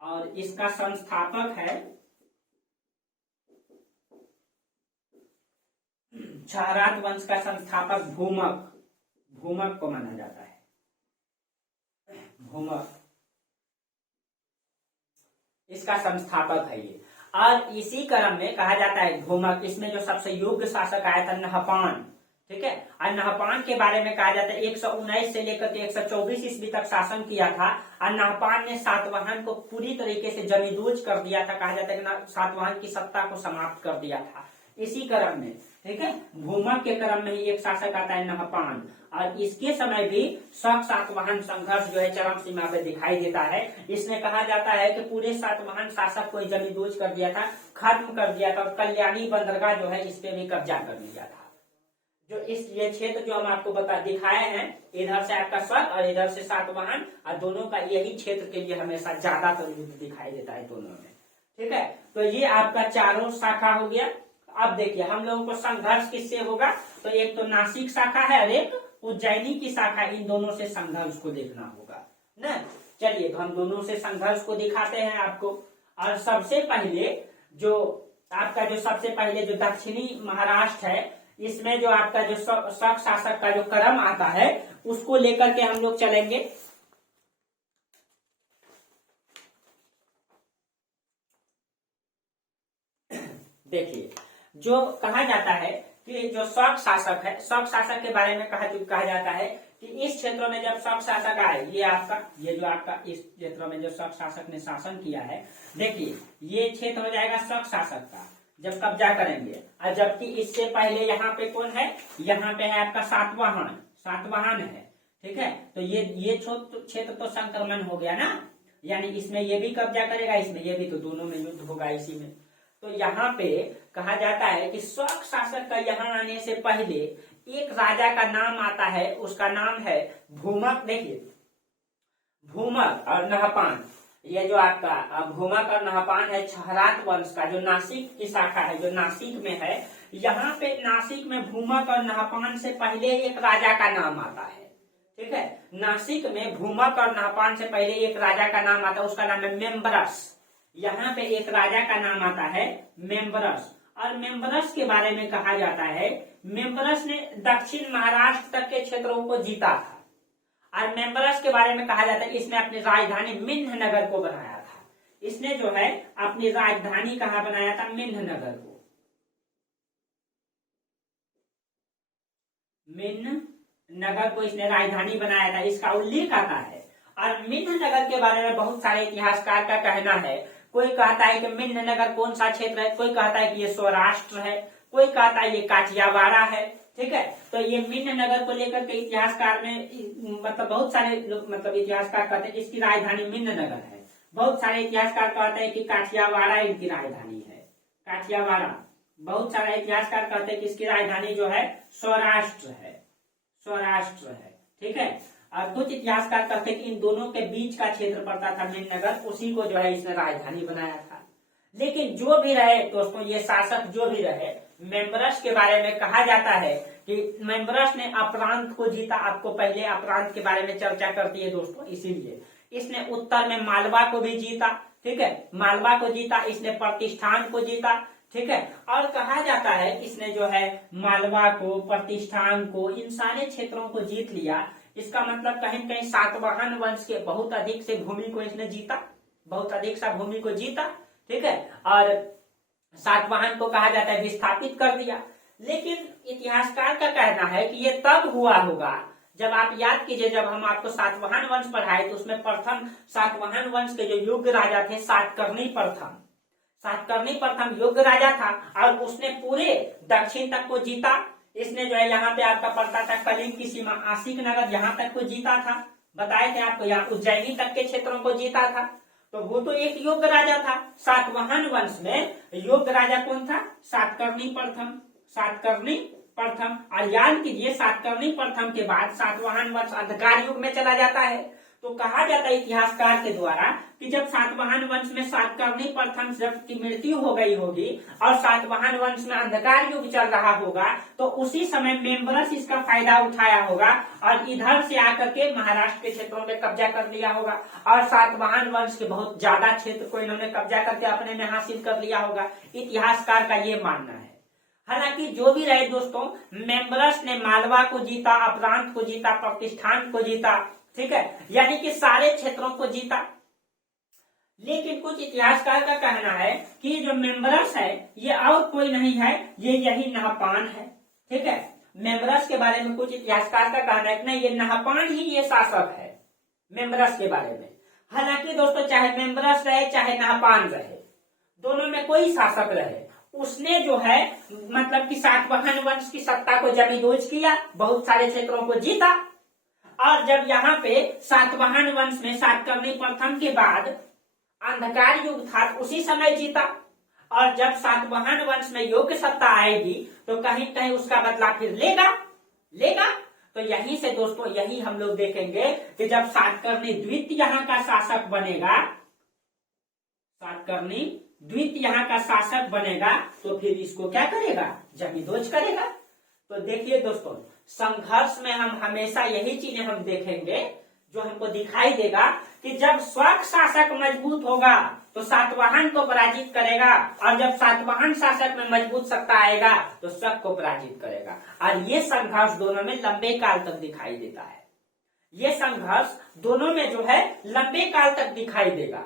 और इसका संस्थापक है छहरात वंश का संस्थापक भूमक को माना जाता है। भूमक इसका संस्थापक है ये। और इसी क्रम में कहा जाता है भूमक, इसमें जो सबसे योग्य शासक आया था नहपान। ठीक है, और नहपान के बारे में कहा जाता है 119 से लेकर के 124 ईस्वी तक शासन किया था। और नहपान ने सातवाहन को पूरी तरीके से जमींदोज कर दिया था। कहा जाता है कि सातवाहन की सत्ता को समाप्त कर दिया था इसी क्रम में। ठीक है, भूमक के क्रम में ही एक शासक आता है नहपान, और इसके समय भी सातवाहन संघर्ष जो है चरम सीमा पे दिखाई देता है। इसमें कहा जाता है कि पूरे सातवाहन शासक को जमींदोज कर दिया था, खत्म कर दिया था, और कल्याणी बंदरगाह जो है इस पे भी कब्जा कर लिया था। जो ये क्षेत्र जो हम आपको दिखाए हैं, इधर से आपका शक और इधर से सातवाहन, और दोनों का यही क्षेत्र के लिए हमेशा ज्यादातर युद्ध दिखाई देता है दोनों में। ठीक है, तो ये आपका चारों शाखा हो गया। अब देखिए हम लोगों को संघर्ष किससे होगा? तो एक तो नासिक शाखा है और एक उज्जैनी की शाखा, इन दोनों से संघर्ष को देखना होगा ना। चलिए, तो हम दोनों से संघर्ष को दिखाते हैं आपको। और सबसे पहले जो दक्षिणी महाराष्ट्र है, इसमें जो आपका जो शक शासक का जो क्रम आता है, उसको लेकर के हम लोग चलेंगे। देखिए, जो कहा जाता है कि जो शक शासक है, शक शासक के बारे में कहा जाता है कि इस क्षेत्र में जब शक शासक आए, ये जो आपका इस क्षेत्र में जो शक शासक ने शासन किया है, देखिए ये क्षेत्र हो जाएगा शक शासक का जब कब्जा करेंगे। और जबकि इससे पहले यहाँ पे कौन है? यहाँ पे है आपका सातवाहन है। ठीक है, तो ये क्षेत्र तो संक्रमण हो गया ना, यानी इसमें ये भी कब्जा करेगा, इसमें ये भी, तो दोनों में युद्ध होगा इसी में। तो यहाँ पे कहा जाता है कि शक शासक का यहाँ आने से पहले एक राजा का नाम आता है, उसका नाम है भूमक। देखिए, भूमक और नहपान, ये जो आपका भूमक और नहपान है छहरात वंश का, जो नासिक की शाखा है, जो नासिक में है। यहाँ पे नासिक में भूमक और नहपान से पहले एक राजा का नाम आता है। ठीक है, नासिक में भूमक और नहपान से पहले एक राजा का नाम आता है, उसका नाम है मेम्बरस। यहाँ पे एक राजा का नाम आता है मेम्बरस, और मेम्बरस के बारे में कहा जाता है, मेम्बरस ने दक्षिण महाराष्ट्र तक के क्षेत्रों को जीता था। और मेम्बरस के बारे में कहा जाता है इसने अपनी राजधानी मिन्हनगर को बनाया था। इसने जो है अपनी राजधानी कहाँ बनाया था? मिन्हनगर को। मिन्हनगर को इसने राजधानी बनाया था, इसका उल्लेख आता है। और मिन्हनगर के बारे में बहुत सारे इतिहासकार का कहना है। कोई कहता है कि मिन्हनगर कौन सा क्षेत्र है, कोई कहता है कि ये सौराष्ट्र है, कोई कहता है ये काठियावाड़ा है। ठीक है, तो ये मिन्हनगर को लेकर के इतिहासकार में मतलब बहुत सारे लोग मतलब इतिहासकार कहते हैं कि इसकी राजधानी मिन्हनगर है। बहुत सारे इतिहासकार कहते हैं कि काठियावाड़ा इनकी राजधानी है, काठियावाड़ा। बहुत सारे इतिहासकार कहते हैं कि इसकी राजधानी जो है सौराष्ट्र है, सौराष्ट्र है। ठीक है, और कुछ इतिहासकार कहते हैं कि इन दोनों के बीच का क्षेत्र पड़ता था मिन्हनगर, उसी को जो है इसने राजधानी बनाया था। लेकिन जो भी रहे दोस्तों, ये शासक जो भी रहे, मेम्बरस के बारे में कहा जाता है कि मेम्बरस ने अपरांत को जीता। आपको पहले अपरांत के बारे में चर्चा कर दी है दोस्तों, इसीलिए इसने उत्तर में मालवा को भी जीता। ठीक है, मालवा को जीता, इसने प्रतिष्ठान को जीता। ठीक है, और कहा जाता है इसने जो है मालवा को, प्रतिष्ठान को, इन सारे क्षेत्रों को जीत लिया। इसका मतलब कहीं न कहीं सातवाहन वंश के बहुत अधिक से भूमि को इसने जीता, बहुत अधिक सा भूमि को जीता। ठीक है, और सातवाहन को कहा जाता है विस्थापित कर दिया। लेकिन इतिहासकार का कहना है कि ये तब हुआ होगा जब आप याद कीजिए, जब हम आपको सातवाहन वंश पढ़ाए तो उसमें प्रथम सातवाहन वंश के जो योग्य राजा थे सातकर्णी प्रथम, सातकर्णी प्रथम योग्य राजा था और उसने पूरे दक्षिण तक को जीता। इसने जो है यहाँ पे आपका पड़ता था कलिंग की सीमा, आशिक नगर, यहाँ तक को जीता था। बताए थे आपको, यहाँ उज्जैनी तक के क्षेत्रों को जीता था। तो वो तो एक योग्य राजा था। सातवाहन वंश में योग्य राजा कौन था? सातकर्णी प्रथम, सातकर्णी प्रथम। और याद कीजिए सातकर्णी प्रथम के बाद सातवाहन वंश अंधकार युग में चला जाता है। तो कहा जाता है इतिहासकार के द्वारा कि जब सातवाहन वंश में सातकर्णी प्रथम जब की मृत्यु हो गई होगी और सातवाहन वंश में अंधकार युग चल रहा होगा, तो उसी समय मेम्बरस इसका फायदा उठाया होगा और इधर से आकर के महाराष्ट्र के क्षेत्रों में कब्जा कर लिया होगा और सातवाहन वंश के बहुत ज्यादा क्षेत्र को इन्होंने कब्जा करके अपने में हासिल कर लिया होगा। इतिहासकार का ये मानना है। हालांकि जो भी रहे दोस्तों, मेम्बरस ने मालवा को जीता, अपरांत को जीता, प्रतिष्ठान को जीता। ठीक है, यानी कि सारे क्षेत्रों को जीता। लेकिन कुछ इतिहासकार का कहना है कि जो मेम्बरस है ये और कोई नहीं है, ये यही नहपान है। ठीक है, मेम्बरस के बारे में कुछ इतिहासकार का कहना है कि नहीं, ये नहपान ही ये शासक है मेम्बरस के बारे में। हालांकि दोस्तों चाहे मेम्बरस रहे चाहे नहपान रहे, दोनों में कोई शासक रहे, उसने जो है मतलब कि सातवाहन वंश की सत्ता को जमींदोज किया, बहुत सारे क्षेत्रों को जीता। और जब यहाँ पे सातवाहन वंश में सातकर्णी प्रथम के बाद अंधकार युग था, उसी समय जीता। और जब सातवाहन वंश में योग्य सत्ता आएगी तो कहीं कहीं उसका बदला फिर लेगा। तो यहीं से दोस्तों यही हम लोग देखेंगे कि जब सातकर्णी द्वितीय यहाँ का शासक बनेगा, सातकर्णी द्वितीय यहाँ का शासक बनेगा, तो फिर इसको क्या करेगा? जमींदोज करेगा। तो देखिए दोस्तों, संघर्ष में हम हमेशा यही चीजें हम देखेंगे जो हमको दिखाई देगा कि जब शक शासक मजबूत होगा तो सातवाहन को पराजित करेगा, और जब सातवाहन शासक में मजबूत सत्ता आएगा तो शक को पराजित करेगा। और ये संघर्ष दोनों में लंबे काल तक दिखाई देता है। ये संघर्ष दोनों में जो है लंबे काल तक दिखाई देगा।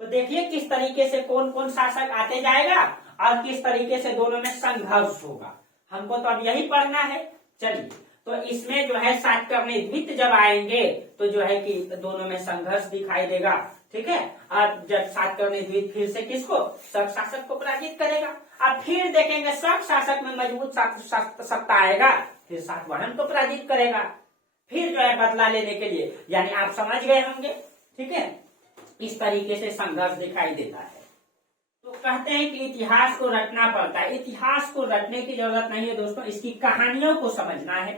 तो देखिए किस तरीके से कौन कौन शासक आते जाएगा और किस तरीके से दोनों में संघर्ष होगा। हमको तो अब यही पढ़ना है। चलिए, तो इसमें जो है सातकर्णी द्वितीय जब आएंगे तो जो है कि दोनों में संघर्ष दिखाई देगा। ठीक है, और जब सातकर्णी द्वितीय फिर से किसको? शक शासक को पराजित करेगा। अब फिर देखेंगे शक शासक में मजबूत सत्ता आएगा, फिर सातवाहन को पराजित करेगा, फिर जो है बदला लेने के लिए, यानी आप समझ गए होंगे। ठीक है, इस तरीके से संघर्ष दिखाई देता है। तो कहते हैं कि इतिहास को रटना पड़ता है। इतिहास को रटने की जरूरत नहीं है दोस्तों, इसकी कहानियों को समझना है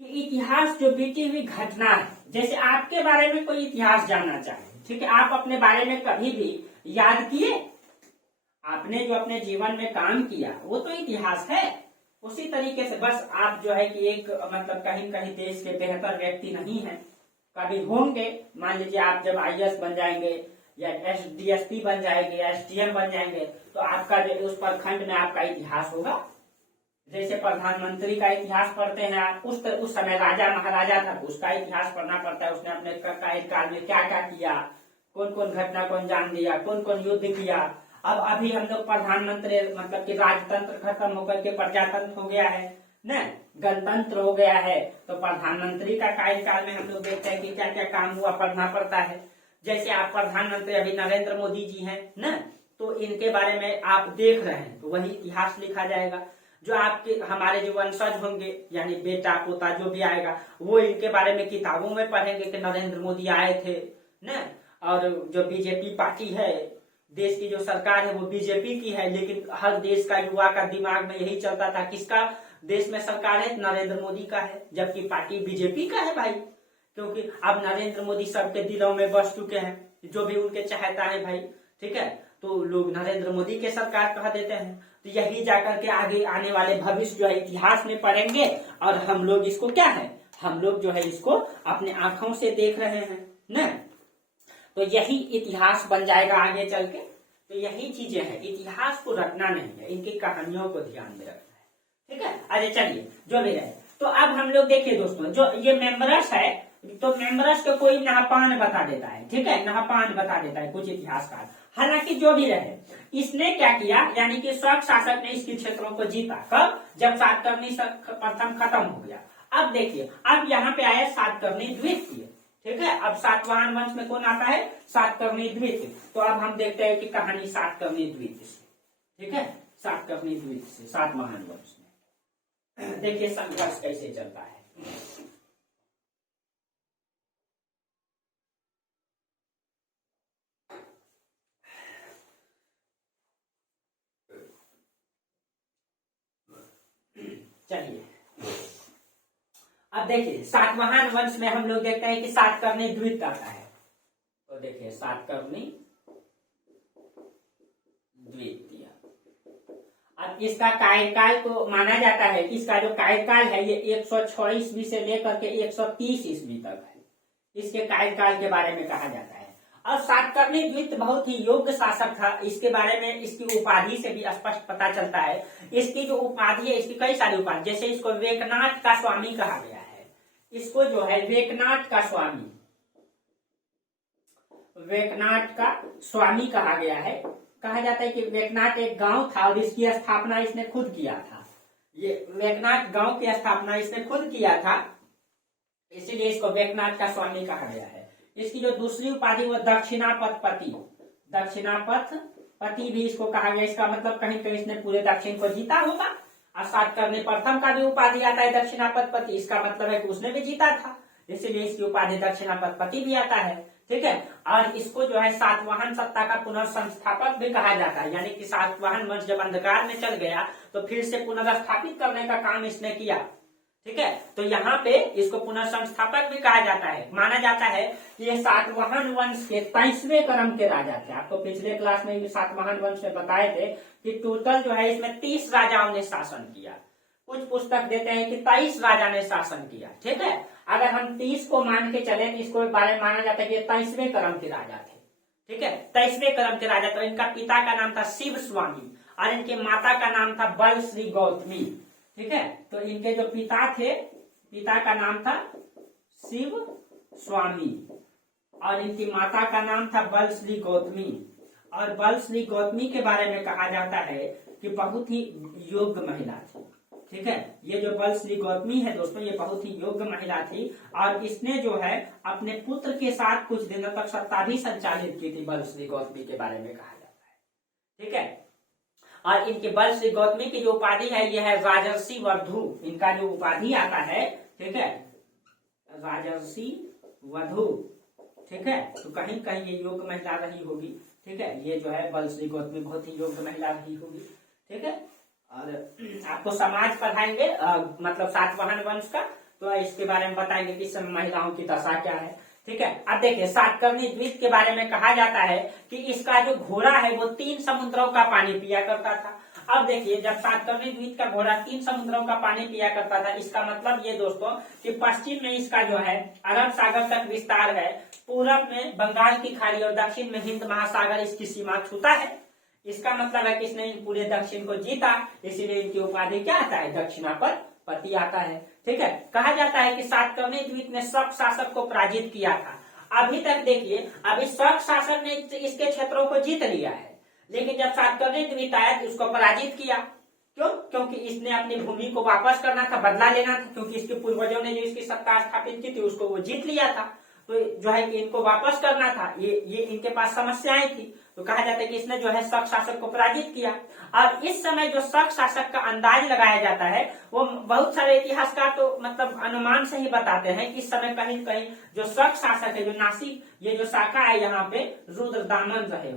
कि इतिहास जो बीती हुई घटना है, जैसे आपके बारे में कोई इतिहास जानना चाहे, ठीक है, आप अपने बारे में कभी भी याद किए, आपने जो अपने जीवन में काम किया वो तो इतिहास है। उसी तरीके से बस आप जो है कि एक मतलब कहीं कहीं देश के बेहतर व्यक्ति नहीं है, कभी होंगे। मान लीजिए आप जब IAS बन जाएंगे या DSP बन जाएंगे या SDM बन जाएंगे, तो आपका जो उस प्रखंड में आपका इतिहास होगा। जैसे प्रधानमंत्री का इतिहास पढ़ते हैं आप, उस समय राजा महाराजा था, उसका इतिहास पढ़ना पड़ता है, उसने अपने कार्यकाल में क्या क्या किया, कौन कौन घटना को अंजाम दिया, कौन कौन युद्ध किया। अब अभी हम लोग प्रधानमंत्री मतलब कि राजतंत्र खत्म होकर के प्रजातंत्र हो गया है न, गणतंत्र हो गया है, तो प्रधानमंत्री का कार्यकाल में हम लोग देखते हैं कि क्या क्या काम हुआ, पढ़ना पड़ता है। जैसे आप प्रधानमंत्री अभी नरेंद्र मोदी जी हैं न, तो इनके बारे में आप देख रहे हैं, तो वही इतिहास लिखा जाएगा। जो आपके हमारे जो वंशज होंगे यानी बेटा पोता जो भी आएगा, वो इनके बारे में किताबों में पढ़ेंगे कि नरेंद्र मोदी आए थे न। और जो बीजेपी पार्टी है, देश की जो सरकार है वो बीजेपी की है, लेकिन हर देश का युवा का दिमाग में यही चलता था किसका देश में सरकार है, नरेंद्र मोदी का है, जबकि पार्टी बीजेपी का है भाई। क्योंकि अब नरेंद्र मोदी सबके दिलों में बस चुके हैं, जो भी उनके चाहता है भाई, ठीक है, तो लोग नरेंद्र मोदी के सरकार कह देते हैं। तो यही जाकर के आगे आने वाले भविष्य जो है इतिहास में पढ़ेंगे, और हम लोग इसको क्या है, हम लोग जो है इसको अपने आंखों से देख रहे हैं न, तो यही इतिहास बन जाएगा आगे चल के। तो यही चीजें हैं, इतिहास को रटना नहीं है, इनकी कहानियों को ध्यान में रखना है, ठीक है। अरे चलिए जो भी रहे, तो अब हम लोग देखिए दोस्तों, जो ये मेंबरस है, तो मेंबरस को कोई नहापान बता देता है, ठीक है, नहापान बता देता है कुछ इतिहासकार। हालांकि जो भी रहे, इसने क्या किया, यानी कि शक शासक ने इसके क्षेत्रों को जीता। कब, जब सातकर्णी प्रथम खत्म हो गया। अब देखिए, अब यहाँ पे आया सातकर्णी द्वितीय, ठीक है। अब सातवाहन वंश में कौन आता है, सातकर्णी द्वितीय। तो अब हम देखते हैं कि कहानी सातकर्णी द्वितीय से, ठीक है, सातकर्णी द्वितीय से सातवाहन वंश में देखिए संघर्ष कैसे चलता है। चलिए अब देखिए, सातवाहन वंश में हम लोग देखते हैं कि सातकर्णी द्वितीय आता है। तो देखिए सातकर्णी द्वितीय, अब इसका कार्यकाल को माना जाता है, इसका जो कार्यकाल है ये 106 ईस्वी से लेकर के 130 ईस्वी तक है, इसके कार्यकाल के बारे में कहा जाता है। और सातकर्णी द्वितीय बहुत ही योग्य शासक था, इसके बारे में इसकी उपाधि से भी स्पष्ट पता चलता है। इसकी जो उपाधि है, इसकी कई सारी उपाधि, जैसे इसको वेकनाथ का स्वामी कहा गया है, इसको जो है वेकनाथ का स्वामी, वेकनाथ का स्वामी कहा गया है। कहा जाता है कि वेकनाथ एक गांव था और इसकी स्थापना इसने खुद किया था। ये वेकनाथ गांव की स्थापना इसने खुद किया था, इसीलिए इसको वेकनाथ का स्वामी कहा गया है। इसकी जो दूसरी उपाधि वो दक्षिणापथपति, दक्षिणापथपति भी इसको कहा गया। इसका मतलब कहीं कहीं इसने पूरे दक्षिण को जीता होगा। और सातकर्णी प्रथम का भी उपाधि आता है दक्षिणापथपति, इसका मतलब है कि उसने भी जीता था, इसीलिए इसकी उपाधि दक्षिणापथपति भी आता है, ठीक है। और इसको जो है सातवाहन सत्ता का पुनर्संस्थापक भी कहा जाता है, यानी कि सातवाहन वंश जब अंधकार में चल गया तो फिर से पुनर्स्थापित करने का काम इसने किया, ठीक है। तो यहाँ पे इसको पुनर्संस्थापक भी कहा जाता है। माना जाता है कि ये सातवाहन वंश के 23वें क्रम के राजा थे। आपको पिछले क्लास में सातवाहन वंश में बताए थे कि टोटल जो है इसमें 30 राजाओं ने शासन किया। कुछ पुस्तक देते हैं कि 23 राजा ने शासन किया, ठीक है। अगर हम 30 को मान के चले तो इसको बारे में माना जाता है कि 23वें क्रम के राजा थे, ठीक है, 23वें क्रम के राजा। तो इनका पिता का नाम था शिव स्वामी और इनके माता का नाम था बल श्री गौतमी, ठीक है। तो इनके जो पिता थे, पिता का नाम था शिव स्वामी और इनकी माता का नाम था बल श्री गौतमी। और बल श्री गौतमी के बारे में कहा जाता है कि बहुत ही योग्य महिला थी, ठीक है। ये जो बल श्री गौतमी है दोस्तों, ये बहुत ही योग्य महिला थी और इसने जो है अपने पुत्र के साथ कुछ दिनों तक सत्ता भी संचालित की थी। बल श्री गौतमी के बारे में कहा जाता है, ठीक है। और इनके बल श्री गौतमी की जो उपाधि है ये है राजर्षि वधू। इनका जो उपाधि आता है, ठीक है, राजर्षि वधू, ठीक है। तो कहीं कहीं ये योग्य महिला रही होगी, ठीक है। ये जो है बल श्री गौतमी बहुत ही योग्य महिला रही होगी, ठीक है। और आपको समाज पढ़ाएंगे मतलब सातवाहन वंश का, तो इसके बारे में बताएंगे कि महिलाओं की दशा क्या है, ठीक है। अब देखिए सातकर्णी द्वीप के बारे में कहा जाता है कि इसका जो घोड़ा है वो 3 समुद्रों का पानी पिया करता था। अब देखिए, जब सातकर्णी द्वीप का घोड़ा 3 समुद्रों का पानी पिया करता था, इसका मतलब ये दोस्तों कि पश्चिम में इसका जो है अरब सागर तक विस्तार है, पूरब में बंगाल की खाड़ी और दक्षिण में हिंद महासागर इसकी सीमा छूता है। इसका मतलब है कि इसने पूरे दक्षिण को जीता, इसीलिए इनकी उपाधि क्या आता है, दक्षिणापति आता है। ठीक है, कहा जाता है कि सातकर्णी द्वीप ने शक शासक को पराजित किया था। अभी तक देखिए, अभी शक शासक ने इसके क्षेत्रों को जीत लिया है, लेकिन जब सातकर्णी द्वीप आया तो उसको पराजित किया। क्यों? क्योंकि इसने अपनी भूमि को वापस करना था, बदला लेना था, क्योंकि इसके पूर्वजों ने जो इसकी सत्ता स्थापित की थी उसको वो जीत लिया था, तो जो है कि इनको वापस करना था। ये इनके पास समस्याएं थी, तो कहा जाता है कि इसने जो है शक शासक को पराजित किया। और इस समय जो शक शासक का अंदाज लगाया जाता है, वो बहुत सारे इतिहासकार तो मतलब अनुमान से ही बताते हैं कि इस समय कहीं कहीं जो शक शासक है, जो नासिक ये जो शाखा है, यहाँ पे रुद्रदामन रहे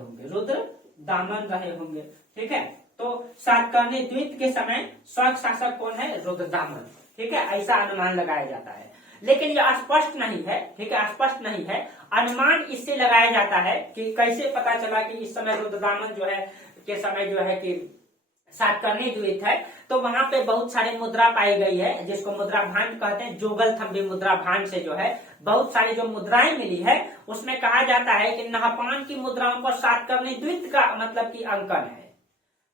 होंगे। ठीक है, तो सातकर्णी द्वीप के समय शक शासक कौन है, रुद्रदामन। ठीक है, ऐसा अनुमान लगाया जाता है, लेकिन ये स्पष्ट नहीं है। ठीक है, स्पष्ट नहीं है। अनुमान इससे लगाया जाता है कि कैसे पता चला कि इस समय रुद्रदामन जो है के समय जो है कि सातकर्णी द्वीप है, तो वहां पे बहुत सारी मुद्रा पाई गई है, जिसको मुद्रा भांड कहते हैं। जोगलथम्बी मुद्रा भांड से जो है बहुत सारी जो मुद्राएं मिली है, उसमें कहा जाता है कि नहपान की मुद्राओं पर सातकर्णी द्वीप का मतलब की अंकन है।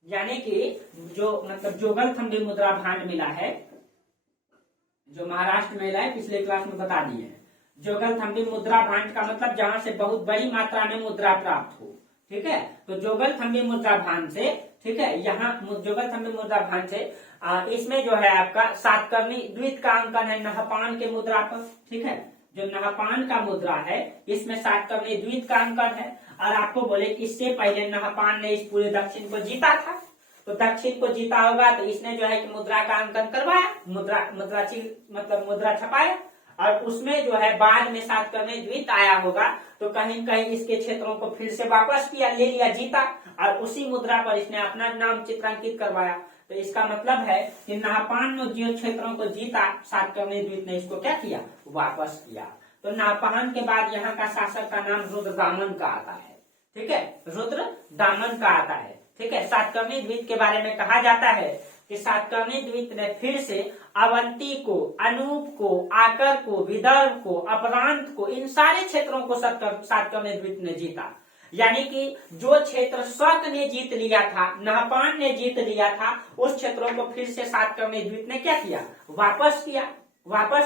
यानी कि जो मतलब जोगलथम्बी मुद्रा भांड मिला है, जो महाराष्ट्र में मिला है, पिछले क्लास में बता दिए हैं। जोगलथम्बी मुद्रा भांड का मतलब जहां से बहुत बड़ी मात्रा में मुद्रा प्राप्त हो। ठीक है, तो जोगलथम्बी मुद्रा भांड से, ठीक है, यहाँ जोगलथम्बी मुद्रा भांड से इसमें जो है आपका सातकर्णी द्वीप का अंकन है नहपान के मुद्रा पर। ठीक है, जो नहपान का मुद्रा है इसमें सातकर्णी द्वीप का अंकन है। और आपको बोले इससे पहले नहपान ने इस पूरे दक्षिण को जीता था, तो दक्षिण को जीता होगा तो इसने जो है कि मुद्रा का अंकन करवाया, मुद्रा छपाया, और उसमें जो है बाद में सातकर्णी द्वीप आया होगा, तो कहीं कहीं इसके क्षेत्रों को फिर से वापस किया, ले लिया, जीता, और उसी मुद्रा पर इसने अपना नाम चित्रांकित करवाया। तो इसका मतलब है कि नहपान ने जो क्षेत्रों को जीता, सातकर्णी द्वीप ने इसको क्या किया, वापस किया। तो नहपान के बाद यहाँ का शासक का नाम रुद्रदामन का आता है। ठीक है, रुद्रदामन का आता है। ठीक है, सातकर्णी द्वीप के बारे में कहा जाता है कि सातकर्णी द्वीप ने फिर से अवंती को, अनूप को, आकर को, विदर्भ को, अपरांत को, इन सारे क्षेत्रों को सातकर्णी द्वीप ने जीता। यानी कि जो क्षेत्र शक ने जीत लिया था, नहपान ने जीत लिया था, उस क्षेत्रों को फिर से सातकर्णी द्वीप ने क्या किया, वापस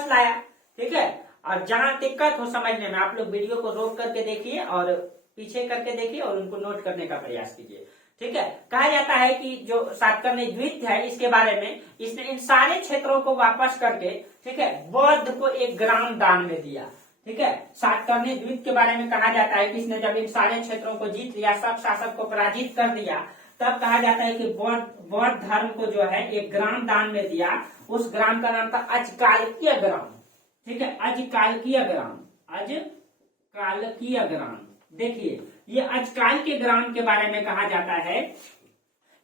लाया। ठीक है, और जहां दिक्कत हो समझने में, आप लोग वीडियो को रोक करके देखिए और पीछे करके देखिए और उनको नोट करने का प्रयास कीजिए। ठीक है, कहा जाता है कि जो सातकर्णी द्वीप है, इसके बारे में इसने इन सारे क्षेत्रों को वापस करके, ठीक है, बौद्ध को एक ग्राम दान में दिया। ठीक है, सातकर्णी द्वीप के बारे में कहा जाता है कि इसने जब इन सारे क्षेत्रों को जीत लिया, सब शासक को पराजित कर दिया, तब कहा जाता है कि बौद्ध धर्म को जो है एक ग्राम दान में दिया। उस ग्राम का नाम था अजकालकीय ग्राम। ठीक है, अजकालकीय ग्राम। देखिए, ये अजकाल के ग्राम के बारे में कहा जाता है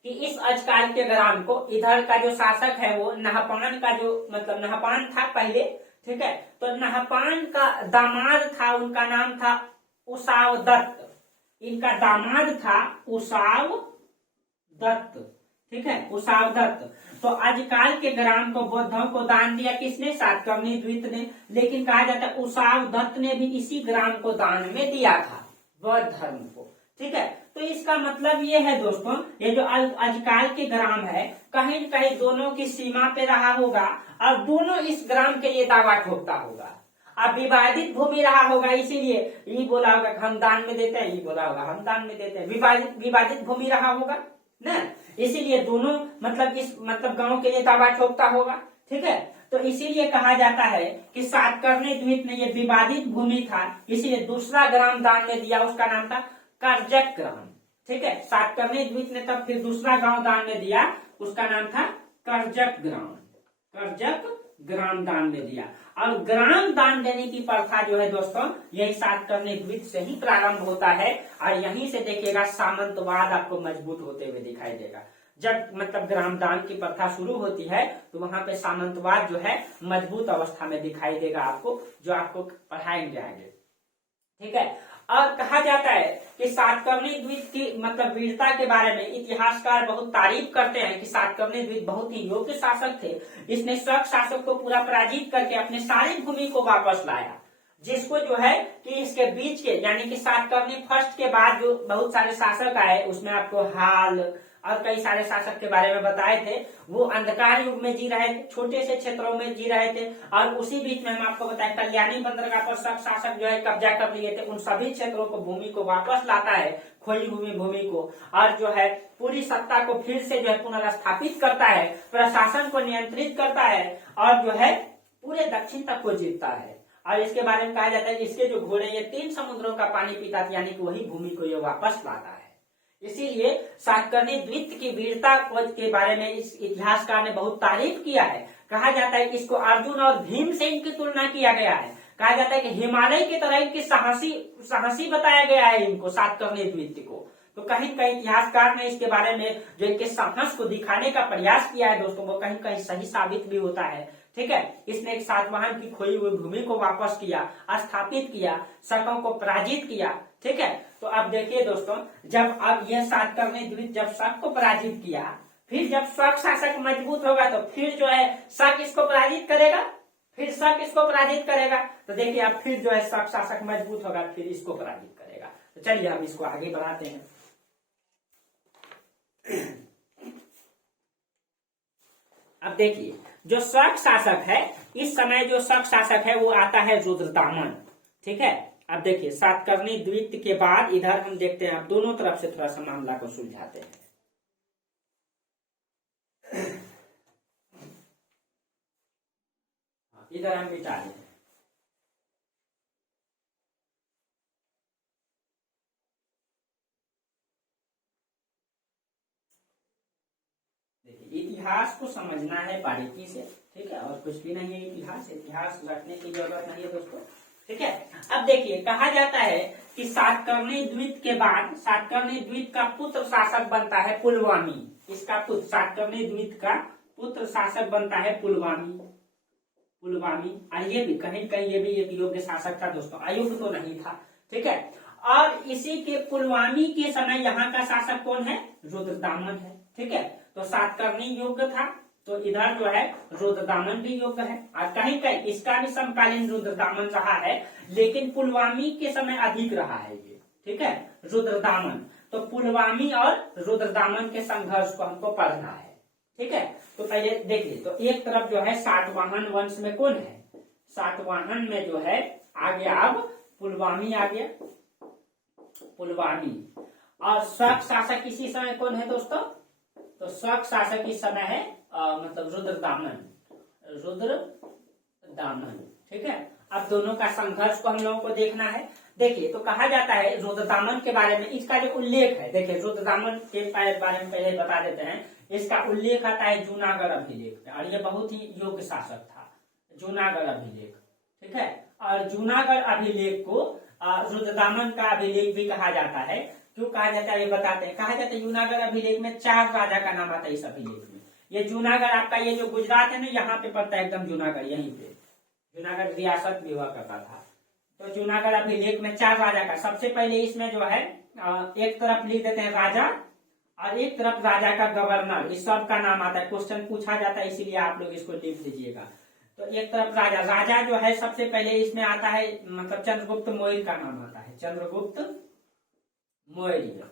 कि इस अजकाल के ग्राम को, इधर का जो शासक है वो नहपान का जो मतलब नहपान था पहले। ठीक है, तो नहपान का दामाद था, उनका नाम था उसाव दत्त। इनका दामाद था उसाव दत्त। ठीक है, उसाव दत्त। तो अजकाल के ग्राम को बौद्धों को दान दिया किसने, सातकर्णी द्वीप ने। लेकिन कहा जाता है उसाव दत्त ने भी इसी ग्राम को दान में दिया था, बौद्ध धर्म को। ठीक है, तो इसका मतलब ये है दोस्तों, ये जो अजकाल के ग्राम है, कहीं न कहीं दोनों की सीमा पे रहा होगा और दोनों इस ग्राम के लिए दावा ठोकता होगा। अब विवादित भूमि रहा होगा, इसीलिए ये बोला होगा हम दान में देते हैं, ये बोला होगा हम दान में देते हैं। विवादित भूमि रहा होगा ना, इसीलिए दोनों मतलब इस मतलब गांव के लिए दावा ठोकता होगा। ठीक है, तो इसीलिए कहा जाता है कि सातकर्णी द्वीप में ये विवादित भूमि था, इसीलिए दूसरा ग्राम दान में दिया, उसका नाम था करजक ग्राम। ठीक है, सातकर्णी द्वीप ने तब फिर दूसरा गांव दान में दिया, उसका नाम था करजक ग्राम दान में दिया। और ग्राम दान देने की प्रथा जो है दोस्तों, यही सातकर्णी द्वीप से ही प्रारंभ होता है। और यहीं से देखिएगा सामंतवाद आपको मजबूत होते हुए दिखाई देगा। जब मतलब ग्राम दान की प्रथा शुरू होती है, तो वहां पे सामंतवाद जो है मजबूत अवस्था में दिखाई देगा आपको, जो आपको पढ़ाएंगे आगे। ठीक है, और कहा जाता है कि सातकर्णी द्वीप की मतलब वीरता के बारे में इतिहासकार बहुत तारीफ करते हैं कि सातकर्णी द्वीप बहुत ही योग्य शासक थे। इसने शक शासक को पूरा पराजित करके अपने सारी भूमि को वापस लाया, जिसको जो है कि इसके बीच के यानी कि सातकर्णी फर्स्ट के बाद जो बहुत सारे शासक आए उसमें आपको हाल और कई सारे शासक के बारे में बताए थे। वो अंधकार युग में जी रहे थे, छोटे से क्षेत्रों में जी रहे थे, और उसी बीच में हम आपको बताया कल्याणी बंदरगाह पर सब शासक जो है कब्जा कर लिए थे। उन सभी क्षेत्रों को भूमि को वापस लाता है, खोई हुई भूमि को, और जो है पूरी सत्ता को फिर से जो है पुनर्स्थापित करता है, प्रशासन को नियंत्रित करता है, और जो है पूरे दक्षिण तक को जीतता है। और इसके बारे में कहा जाता है कि इसके जो घोड़े ये 3 समुद्रों का पानी पीता था, यानी कि वही भूमि को ये वापस लाता है। इसीलिए सातकर्णी द्वीप की वीरता के बारे में इस इतिहासकार ने बहुत तारीफ किया है। कहा जाता है कि इसको अर्जुन और भीम से इनकी तुलना किया गया है। कहा जाता है कि हिमालय की तरह इनकी साहसी बताया गया है इनको, सातकर्णी द्वीप को। तो कहीं कहीं इतिहासकार ने इसके बारे में जो इनके साहस को दिखाने का प्रयास किया है दोस्तों, वो कहीं कहीं सही साबित भी होता है। ठीक है, इसने एक सातवाहन की खोई हुई भूमि को वापस किया, स्थापित किया, शकों को पराजित किया। ठीक है, तो अब देखिए दोस्तों, जब अब यह सातकर्णी द्वीप जब शक को पराजित किया, फिर जब शक शासक मजबूत होगा तो फिर जो है शक इसको पराजित करेगा, फिर शक इसको पराजित करेगा। तो देखिए अब फिर जो है शक शासक मजबूत होगा, फिर इसको पराजित करेगा। तो चलिए हम इसको आगे बढ़ाते हैं। अब देखिए जो शक शासक है, इस समय जो शक शासक है वो आता है रुद्रदामन। ठीक है, अब देखिए सातकर्णी द्वीप के बाद इधर हम देखते हैं, अब दोनों तरफ से थोड़ा सा मामला को सुलझाते हैं। इधर हम मिटा दें। देखिए इतिहास को समझना है बारीकी से, ठीक है, और कुछ भी नहीं है इतिहास रखने की जरूरत नहीं है दोस्तों। ठीक है, अब देखिए कहा जाता है कि सातकर्णी द्वीप के बाद सातकर्णी द्वीप का पुत्र शासक बनता है पुलवामी। इसका पुत्र सातकर्णी द्वीप का पुत्र शासक बनता है पुलवामी। और ये भी कहीं कहीं ये भी एक योग्य शासक था दोस्तों, अयोग्य तो नहीं था। ठीक है, और इसी के पुलवामी के समय यहाँ का शासक कौन है? रुद्रदामन है। ठीक है, तो सातकर्णी योग्य था, तो इधर जो है रुद्रदामन भी योग्य है, और कहीं कहीं इसका भी समकालीन रुद्रदामन रहा है, लेकिन पुलवामी के समय अधिक रहा है ये। ठीक है, रुद्रदामन, तो पुलवामी और रुद्रदामन के संघर्ष को हमको पढ़ना है। ठीक है, तो पहले देखिए, तो एक तरफ जो है सातवाहन वंश में कौन है? सातवाहन में जो है आ गया अब पुलवामी आ गया, पुलवामी। और शक शासक इसी समय कौन है दोस्तों? तो शक शासक इस समय है मतलब रुद्रदामन। ठीक है, अब दोनों का संघर्ष को हम लोगों को देखना है। देखिए तो कहा जाता है रुद्रदामन के बारे में, इसका जो उल्लेख है, देखिए रुद्रदामन के बारे में पहले बता देते हैं। इसका उल्लेख आता है जूनागढ़ अभिलेख में, और ये बहुत ही योग्य शासक था, जूनागढ़ अभिलेख। ठीक है, और जूनागढ़ अभिलेख को रुद्रदामन का अभिलेख भी कहा जाता है। क्यों कहा जाता है ये बताते हैं। कहा जाता है जूनागढ़ अभिलेख में 4 राजा का नाम आता है इस अभिलेख में। ये जूनागढ़ आपका ये जो गुजरात है ना, यहाँ पे पड़ता है एकदम जूनागढ़, यहीं पे जूनागढ़ रियासत भी हुआ करता था। तो जूनागढ़ अभिलेख में 4 राजा का, सबसे पहले इसमें जो है एक तरफ लिख देते हैं राजा और एक तरफ राजा का गवर्नर, इस सब का नाम आता है। क्वेश्चन पूछा जाता है, इसीलिए आप लोग इसको लिख लीजिएगा। तो एक तरफ राजा जो है सबसे पहले इसमें आता है मतलब चंद्रगुप्त मौर्य का नाम आता है, चंद्रगुप्त मौर्य।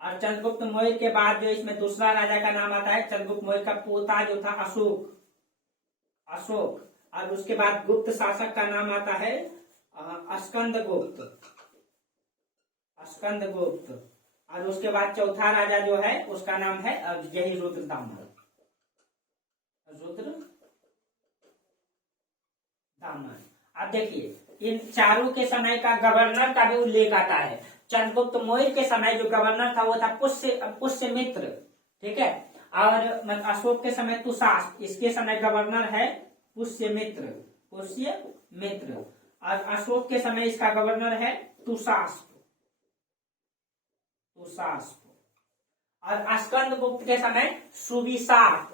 और चंद्रगुप्त मौर्य के बाद जो इसमें दूसरा राजा का नाम आता है, चंद्रगुप्त मौर्य का पोता जो था अशोक। और उसके बाद गुप्त शासक का नाम आता है स्कंदगुप्त। और उसके बाद चौथा राजा जो है उसका नाम है यही रुद्रदामन। अब देखिए इन चारों के समय का गवर्नर का भी उल्लेख आता है। चंद्रगुप्त मौर्य के समय जो गवर्नर था वो था पुष्यमित्र। ठीक है, और अशोक के समय तुषास्प, इसके समय गवर्नर है पुष्यमित्र। और अशोक के समय इसका गवर्नर है तुषास्प। और स्कंदगुप्त के समय सुविशाख।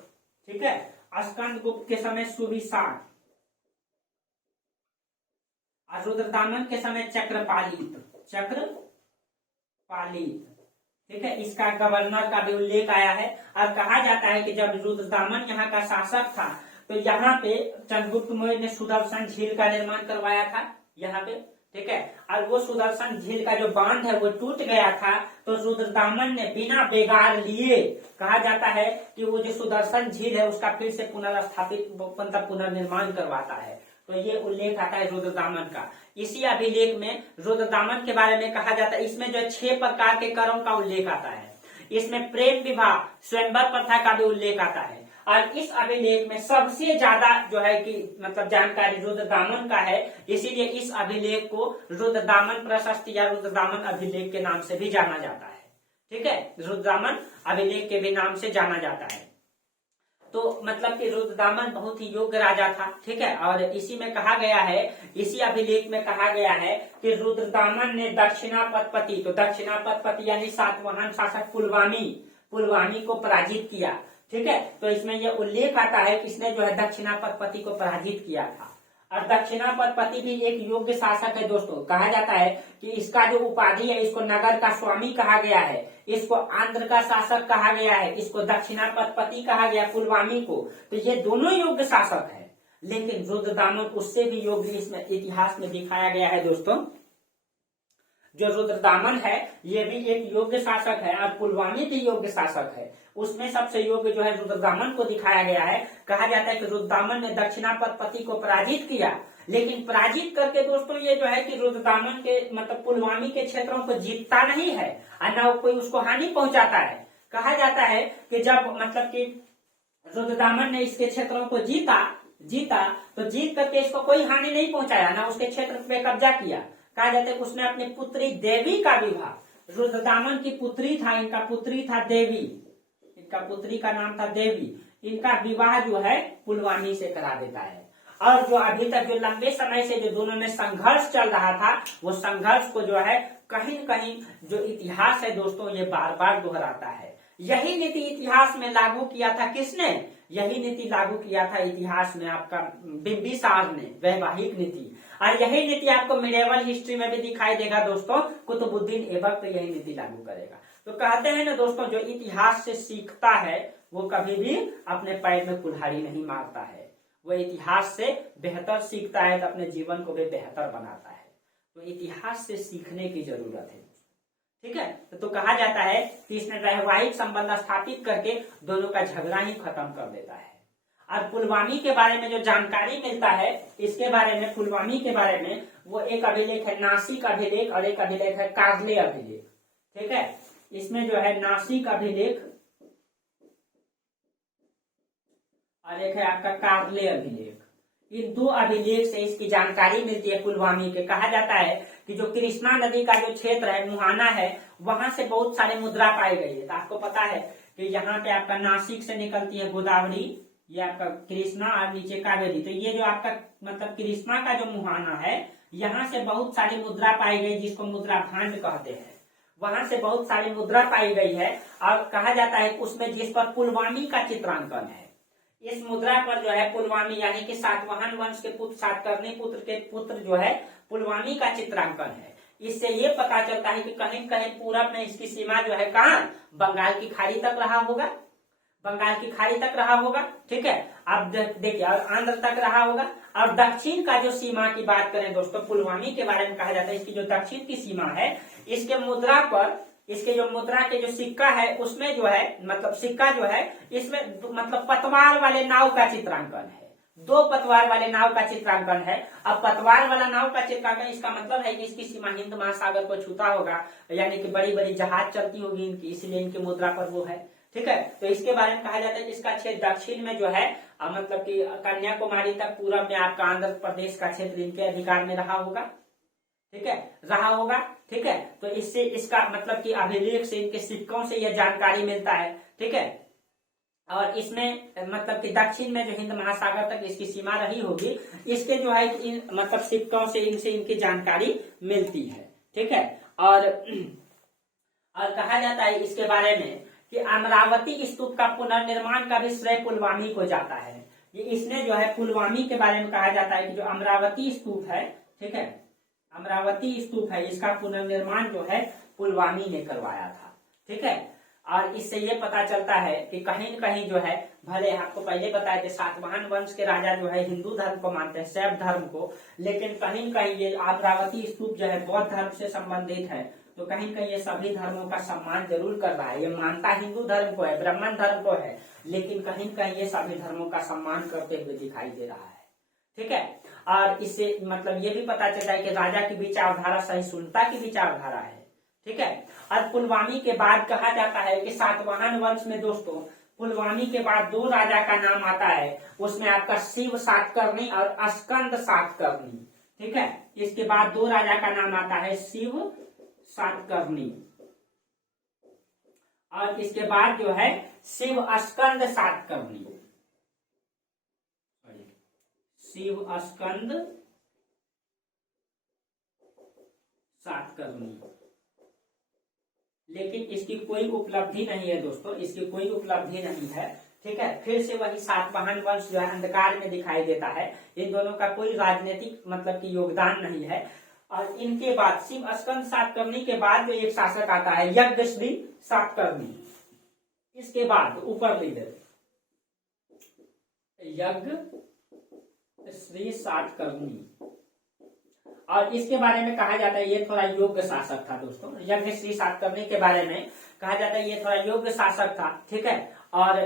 ठीक है, स्कंदगुप्त के समय सुविशाख। और रुद्रदामन के समय चक्रपालित। चक्रपालित, ठीक है। इसका गवर्नर का भी उल्लेख आया है और कहा जाता है कि जब रुद्रदामन यहाँ का शासक था तो यहाँ पे चंद्रगुप्त मौर्य ने सुदर्शन झील का निर्माण करवाया था यहाँ पे, ठीक है। और वो सुदर्शन झील का जो बांध है वो टूट गया था, तो रुद्रदामन ने बिना बेगार लिए, कहा जाता है कि वो जो सुदर्शन झील है उसका फिर से पुनर्स्थापित मतलब पुनर्निर्माण करवाता है। तो ये उल्लेख आता है रुद्रदामन का। इसी अभिलेख में रुद्रदामन के बारे में कहा जाता है, इसमें जो 6 प्रकार के करों का उल्लेख आता है। इसमें प्रेम विवाह, स्वयंवर प्रथा का भी उल्लेख आता है। और इस अभिलेख में सबसे ज्यादा जो है कि मतलब जानकारी रुद्रदामन का है, इसीलिए इस अभिलेख को रुद्रदामन प्रशस्ति या रुद्रदामन अभिलेख के नाम से भी जाना जाता है, ठीक है। रुद्रदामन अभिलेख के भी नाम से जाना जाता है। तो मतलब कि रुद्रदामन बहुत ही योग्य राजा था, ठीक है। और इसी में कहा गया है, इसी अभिलेख में कहा गया है कि रुद्रदामन ने दक्षिणापतपति, तो दक्षिणापतपति यानी सातवाहन शासक पुलवामी को पराजित किया, ठीक है। तो इसमें यह उल्लेख आता है कि इसने जो है दक्षिणापतपति को पराजित किया था। और दक्षिणापतपति भी एक योग्य शासक है दोस्तों। कहा जाता है कि इसका जो उपाधि है, इसको नगर का स्वामी कहा गया है, इसको आंध्र का शासक कहा गया है, इसको दक्षिणापतपति कहा गया पुलवामी को। तो ये दोनों योग्य शासक है, लेकिन रुद्रदामन उससे भी योग्य इसमें इतिहास में दिखाया गया है दोस्तों। जो रुद्रदामन है ये भी एक योग्य शासक है और पुलवामी भी योग्य शासक है। उसमें सबसे योग्य जो है रुद्रदामन को दिखाया गया है। कहा जाता है कि रुद्रदामन ने दक्षिणापतपति को पराजित किया, लेकिन पराजित करके दोस्तों ये जो है कि रुद्रदामन के मतलब पुलवामी के क्षेत्रों को जीतता नहीं है और न कोई उसको हानि पहुंचाता है। कहा जाता है कि जब मतलब कि रुद्रदामन ने इसके क्षेत्रों को जीता तो जीत करके इसको कोई हानि नहीं पहुंचाया, ना उसके क्षेत्र पे कब्जा किया। कहा जाता है कि उसने अपनी पुत्री देवी का विवाह, रुद्रदामन की पुत्री था, इनका पुत्री था देवी, इनका पुत्री का नाम था देवी, इनका विवाह जो है पुलवामी से करा देता है। और जो अभी तक जो लंबे समय से जो दोनों में संघर्ष चल रहा था, वो संघर्ष को जो है कहीं न कहीं जो इतिहास है दोस्तों ये बार बार दोहराता है। यही नीति इतिहास में लागू किया था किसने? यही नीति लागू किया था इतिहास में आपका बिंबिसार ने, वैवाहिक नीति। और यही नीति आपको मिडिएवल हिस्ट्री में भी दिखाई देगा दोस्तों। कुतुबुद्दीन ऐबक तो यही नीति लागू करेगा। तो कहते हैं ना दोस्तों, जो इतिहास से सीखता है वो कभी भी अपने पैर में कुल्हाड़ी नहीं मारता है, वो इतिहास से बेहतर सीखता है तो अपने जीवन को भी बेहतर बनाता है। तो इतिहास से सीखने की जरूरत है, ठीक है। तो कहा जाता है कि इसने वैवाहिक संबंध स्थापित करके दोनों का झगड़ा ही खत्म कर देता है। और पुलवामी के बारे में जो जानकारी मिलता है, इसके बारे में पुलवामी के बारे में वो एक अभिलेख है नासिक अभिलेख और एक अभिलेख है कार्ले अभिलेख, ठीक है। इसमें जो है नासिक अभिलेख और एक है आपका कार्ले अभिलेख। इन दो अभिलेख से इसकी जानकारी मिलती है पुलवामी के। कहा जाता है कि जो कृष्णा नदी का जो क्षेत्र है, मुहाना है, वहां से बहुत सारी मुद्रा पाई गई है। तो आपको पता है कि यहाँ पे आपका नासिक से निकलती है गोदावरी, ये आपका कृष्णा और नीचे कावेरी। तो ये जो आपका मतलब कृष्णा का जो मुहाना है, यहाँ से बहुत सारी मुद्रा पाई गई जिसको मुद्रा भांड कहते हैं। वहां से बहुत सारी मुद्रा पाई गई है और कहा जाता है उसमें जिस पर पुलवामी का चित्रांकन है। इस मुद्रा पर जो है पुलवामी यानी कि सातवाहन वंश के पुत्र सातकर्णी पुत्र के पुत्र जो है पुलवामी का चित्रांकन है। इससे ये पता चलता है कि कहीं कहीं पूरब में इसकी सीमा जो है कहाँ, बंगाल की खाड़ी तक रहा होगा, बंगाल की खाड़ी तक रहा होगा, ठीक है। अब देखिए और आंध्र तक रहा होगा। और दक्षिण का जो सीमा की बात करें दोस्तों, पुलवामी के बारे में कहा जाता है इसकी जो दक्षिण की सीमा है, इसके मुद्रा पर, इसके जो मुद्रा के जो सिक्का है उसमें जो है मतलब सिक्का जो है इसमें मतलब पतवार वाले नाव का चित्रांकन है। 2 पतवार वाले नाव का चित्रांकन है। अब पतवार वाला नाव का चित्रांकन इसका मतलब है कि इसकी सीमा हिंद महासागर को छूता होगा, यानी कि बड़ी बड़ी जहाज चलती होगी इनकी, इसलिए इनकी मुद्रा पर वो है, ठीक है। तो इसके बारे में कहा जाता है कि इसका क्षेत्र दक्षिण में जो है मतलब कि कन्याकुमारी तक पूरब में आपका आंध्र प्रदेश का क्षेत्र इनके अधिकार में रहा होगा, ठीक है, रहा होगा, ठीक है। तो इससे इसका मतलब कि अभिलेख से, इनके सिक्कों से यह जानकारी मिलता है, ठीक है। और इसमें मतलब कि दक्षिण में जो हिंद महासागर तक इसकी सीमा रही होगी, इसके जो है इन मतलब सिक्कों से इनसे इनकी जानकारी मिलती है, ठीक है। और कहा जाता है इसके बारे में कि अमरावती स्तूप का पुनर्निर्माण का भी श्रेय पुलवामी को जाता है। ये इसने जो है पुलवामी के बारे में कहा जाता है कि जो अमरावती स्तूप है, ठीक है, अमरावती स्तूप है, इसका पुनर्निर्माण जो है पुलवामी ने करवाया था। ठीक है, और इससे ये पता चलता है कि कहीं न कहीं जो है, भले आपको पहले बताया कि सातवाहन वंश के राजा जो है हिंदू धर्म को मानते हैं, शैव धर्म को, लेकिन कहीं न कहीं ये अमरावती स्तूप जो है बौद्ध धर्म से संबंधित है, तो कहीं न कहीं ये सभी धर्मों का सम्मान जरूर कर रहा है। ये मानता हिंदू धर्म को है, ब्राह्मण धर्म को है, लेकिन कहीं न कहीं ये सभी धर्मों का सम्मान करते हुए दिखाई दे रहा है। ठीक है, और इससे मतलब ये भी पता चलता है कि राजा की विचारधारा सहिष्णुता की विचारधारा है। ठीक है, और पुलवामी के बाद कहा जाता है कि सातवाहन वंश में दोस्तों पुलवामी के बाद दो राजा का नाम आता है, उसमें आपका शिव सातकर्णी और स्कंद सातकर्णी। ठीक है, इसके बाद दो राजा का नाम आता है शिव सातकर्णी, और इसके बाद जो है शिव स्कंद सातकर्णी, शिव स्कंद सातकर्णी। लेकिन इसकी कोई उपलब्धि नहीं है दोस्तों, इसकी कोई उपलब्धि नहीं है। ठीक है, फिर से वही सातवाहन वंश जो है अंधकार में दिखाई देता है। इन दोनों का कोई राजनीतिक मतलब की योगदान नहीं है। और इनके बाद शिव स्कंद सातकर्णी के बाद जो एक शासक आता है यज्ञश्री सातकर्णी, इसके बाद ऊपर लीजिए यज्ञ श्री सातकर्णी, और इसके बारे में कहा जाता है ये थोड़ा योग्य शासक था दोस्तों। यज्ञ श्री सातकर्णी के बारे में कहा जाता है ये थोड़ा योग्य शासक था। ठीक है, और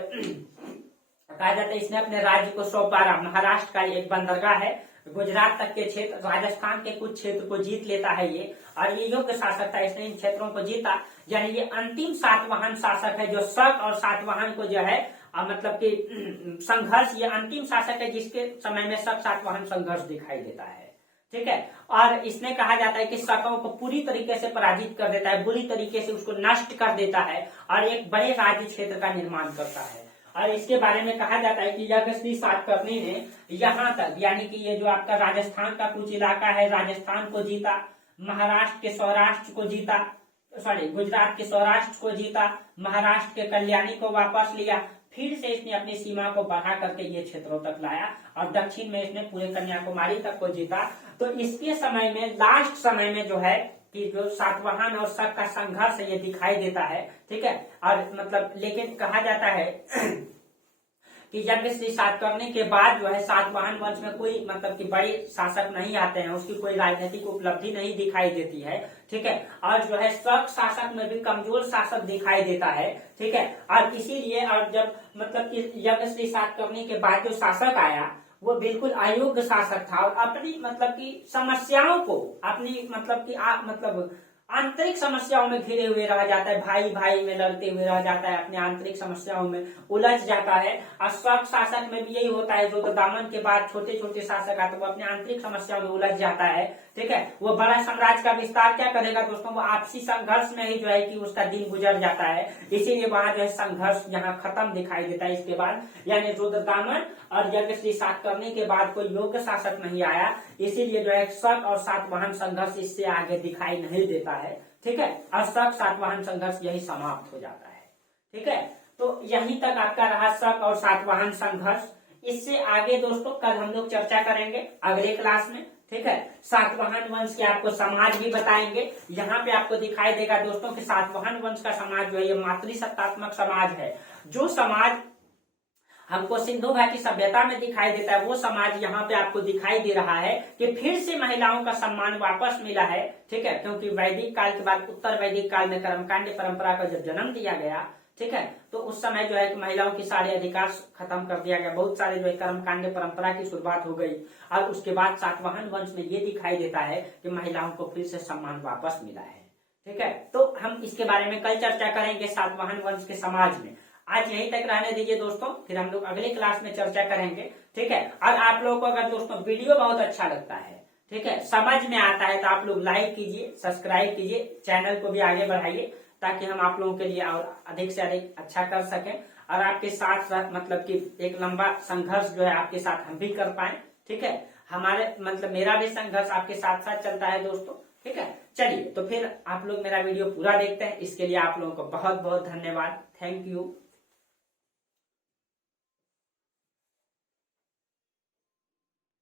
कहा जाता है इसने अपने राज्य को सौंपा। महाराष्ट्र का एक बंदरगाह है, गुजरात तक के क्षेत्र, राजस्थान के कुछ क्षेत्र को जीत लेता है ये, और ये योग्य शासक था, इसने इन क्षेत्रों को जीता। यानी ये अंतिम सातवाहन शासक है जो शक और सातवाहन को जो है मतलब कि संघर्ष, ये अंतिम शासक है जिसके समय में शक सातवाहन संघर्ष दिखाई देता है। ठीक है, और इसने कहा जाता है कि शकों को पूरी तरीके से पराजित कर देता है, बुरी तरीके से उसको नष्ट कर देता है और एक बड़े राज्य क्षेत्र का निर्माण करता है। और इसके बारे में कहा जाता है कि यज्ञश्री सातकर्णी ने यहाँ तक, यानी कि ये जो आपका राजस्थान का कुछ इलाका है, राजस्थान को जीता, महाराष्ट्र के सौराष्ट्र को जीता, गुजरात के सौराष्ट्र को जीता, महाराष्ट्र के कल्याणी को वापस लिया, फिर से इसने अपनी सीमा को बढ़ा करके ये क्षेत्रों तक लाया, और दक्षिण में इसने पूरे कन्याकुमारी तक को जीता। तो इसके समय में, लास्ट समय में जो है कि जो सातवाहन और शक का संघर्ष ये दिखाई देता है। ठीक है, और मतलब लेकिन कहा जाता है कि यज्ञश्री सातकर्णी के बाद जो है सातवाहन वंश में कोई मतलब कि बड़े शासक नहीं आते हैं, उसकी कोई राजनीतिक उपलब्धि नहीं दिखाई देती है। ठीक है, और जो है शक शासक में भी कमजोर शासक दिखाई देता है। ठीक है, और इसीलिए और जब मतलब कि यज्ञश्री सातकर्णी के बाद जो शासक आया वो बिल्कुल अयोग्य शासक था, और अपनी मतलब की समस्याओं को, अपनी मतलब की मतलब आंतरिक समस्याओं में घिरे हुए रह जाता है, भाई भाई में लड़ते हुए रह जाता है, अपने आंतरिक समस्याओं में उलझ जाता है। और शक शासक में भी यही होता है, जो दामन के बाद छोटे छोटे शासक आते वो अपने आंतरिक समस्याओं में उलझ जाता है। ठीक है, वो बड़ा साम्राज्य का विस्तार क्या करेगा दोस्तों, वो आपसी संघर्ष में ही जो है कि उसका दिन गुजर जाता है। इसीलिए वहां जो है संघर्ष यहाँ खत्म दिखाई देता है। इसके बाद यानी रुद्रदामन और यज्ञश्री सातकर्णी के बाद कोई योग्य शासक नहीं आया, इसीलिए जो है शक और सातवाहन संघर्ष इससे आगे दिखाई नहीं देता है। ठीक है, और शक सातवाहन संघर्ष यही समाप्त हो जाता है। ठीक है, तो यहीं तक आपका रहा शक और सातवाहन संघर्ष। इससे आगे दोस्तों कल हम लोग चर्चा करेंगे अगले क्लास में। ठीक है, सातवाहन वंश के आपको समाज भी बताएंगे। यहाँ पे आपको दिखाई देगा दोस्तों कि सातवाहन वंश का समाज जो है ये मातृसत्तात्मक समाज है। जो समाज हमको सिंधु घाटी सभ्यता में दिखाई देता है, वो समाज यहाँ पे आपको दिखाई दे रहा है कि फिर से महिलाओं का सम्मान वापस मिला है। ठीक है, क्योंकि वैदिक काल के बाद उत्तर वैदिक काल में कर्मकांड परंपरा का जब जन्म दिया गया, ठीक है, तो उस समय जो है कि महिलाओं की सारे अधिकार खत्म कर दिया गया, बहुत सारे जो है कर्मकांड परंपरा की शुरुआत हो गई। और उसके बाद सातवाहन वंश में ये दिखाई देता है कि महिलाओं को फिर से सम्मान वापस मिला है। ठीक है, तो हम इसके बारे में कल चर्चा करेंगे सातवाहन वंश के समाज में। आज यहीं तक रहने दीजिए दोस्तों, फिर हम लोग अगले क्लास में चर्चा करेंगे। ठीक है, और आप लोगों को अगर दोस्तों वीडियो बहुत अच्छा लगता है, ठीक है, समझ में आता है, तो आप लोग लाइक कीजिए, सब्सक्राइब कीजिए, चैनल को भी आगे बढ़ाइए, ताकि हम आप लोगों के लिए और अधिक से अधिक अच्छा कर सकें, और आपके साथ साथ मतलब कि एक लंबा संघर्ष जो है आपके साथ हम भी कर पाए। ठीक है, हमारे मतलब मेरा भी संघर्ष आपके साथ साथ चलता है दोस्तों। ठीक है, चलिए तो फिर आप लोग मेरा वीडियो पूरा देखते हैं, इसके लिए आप लोगों को बहुत बहुत धन्यवाद। Thank you.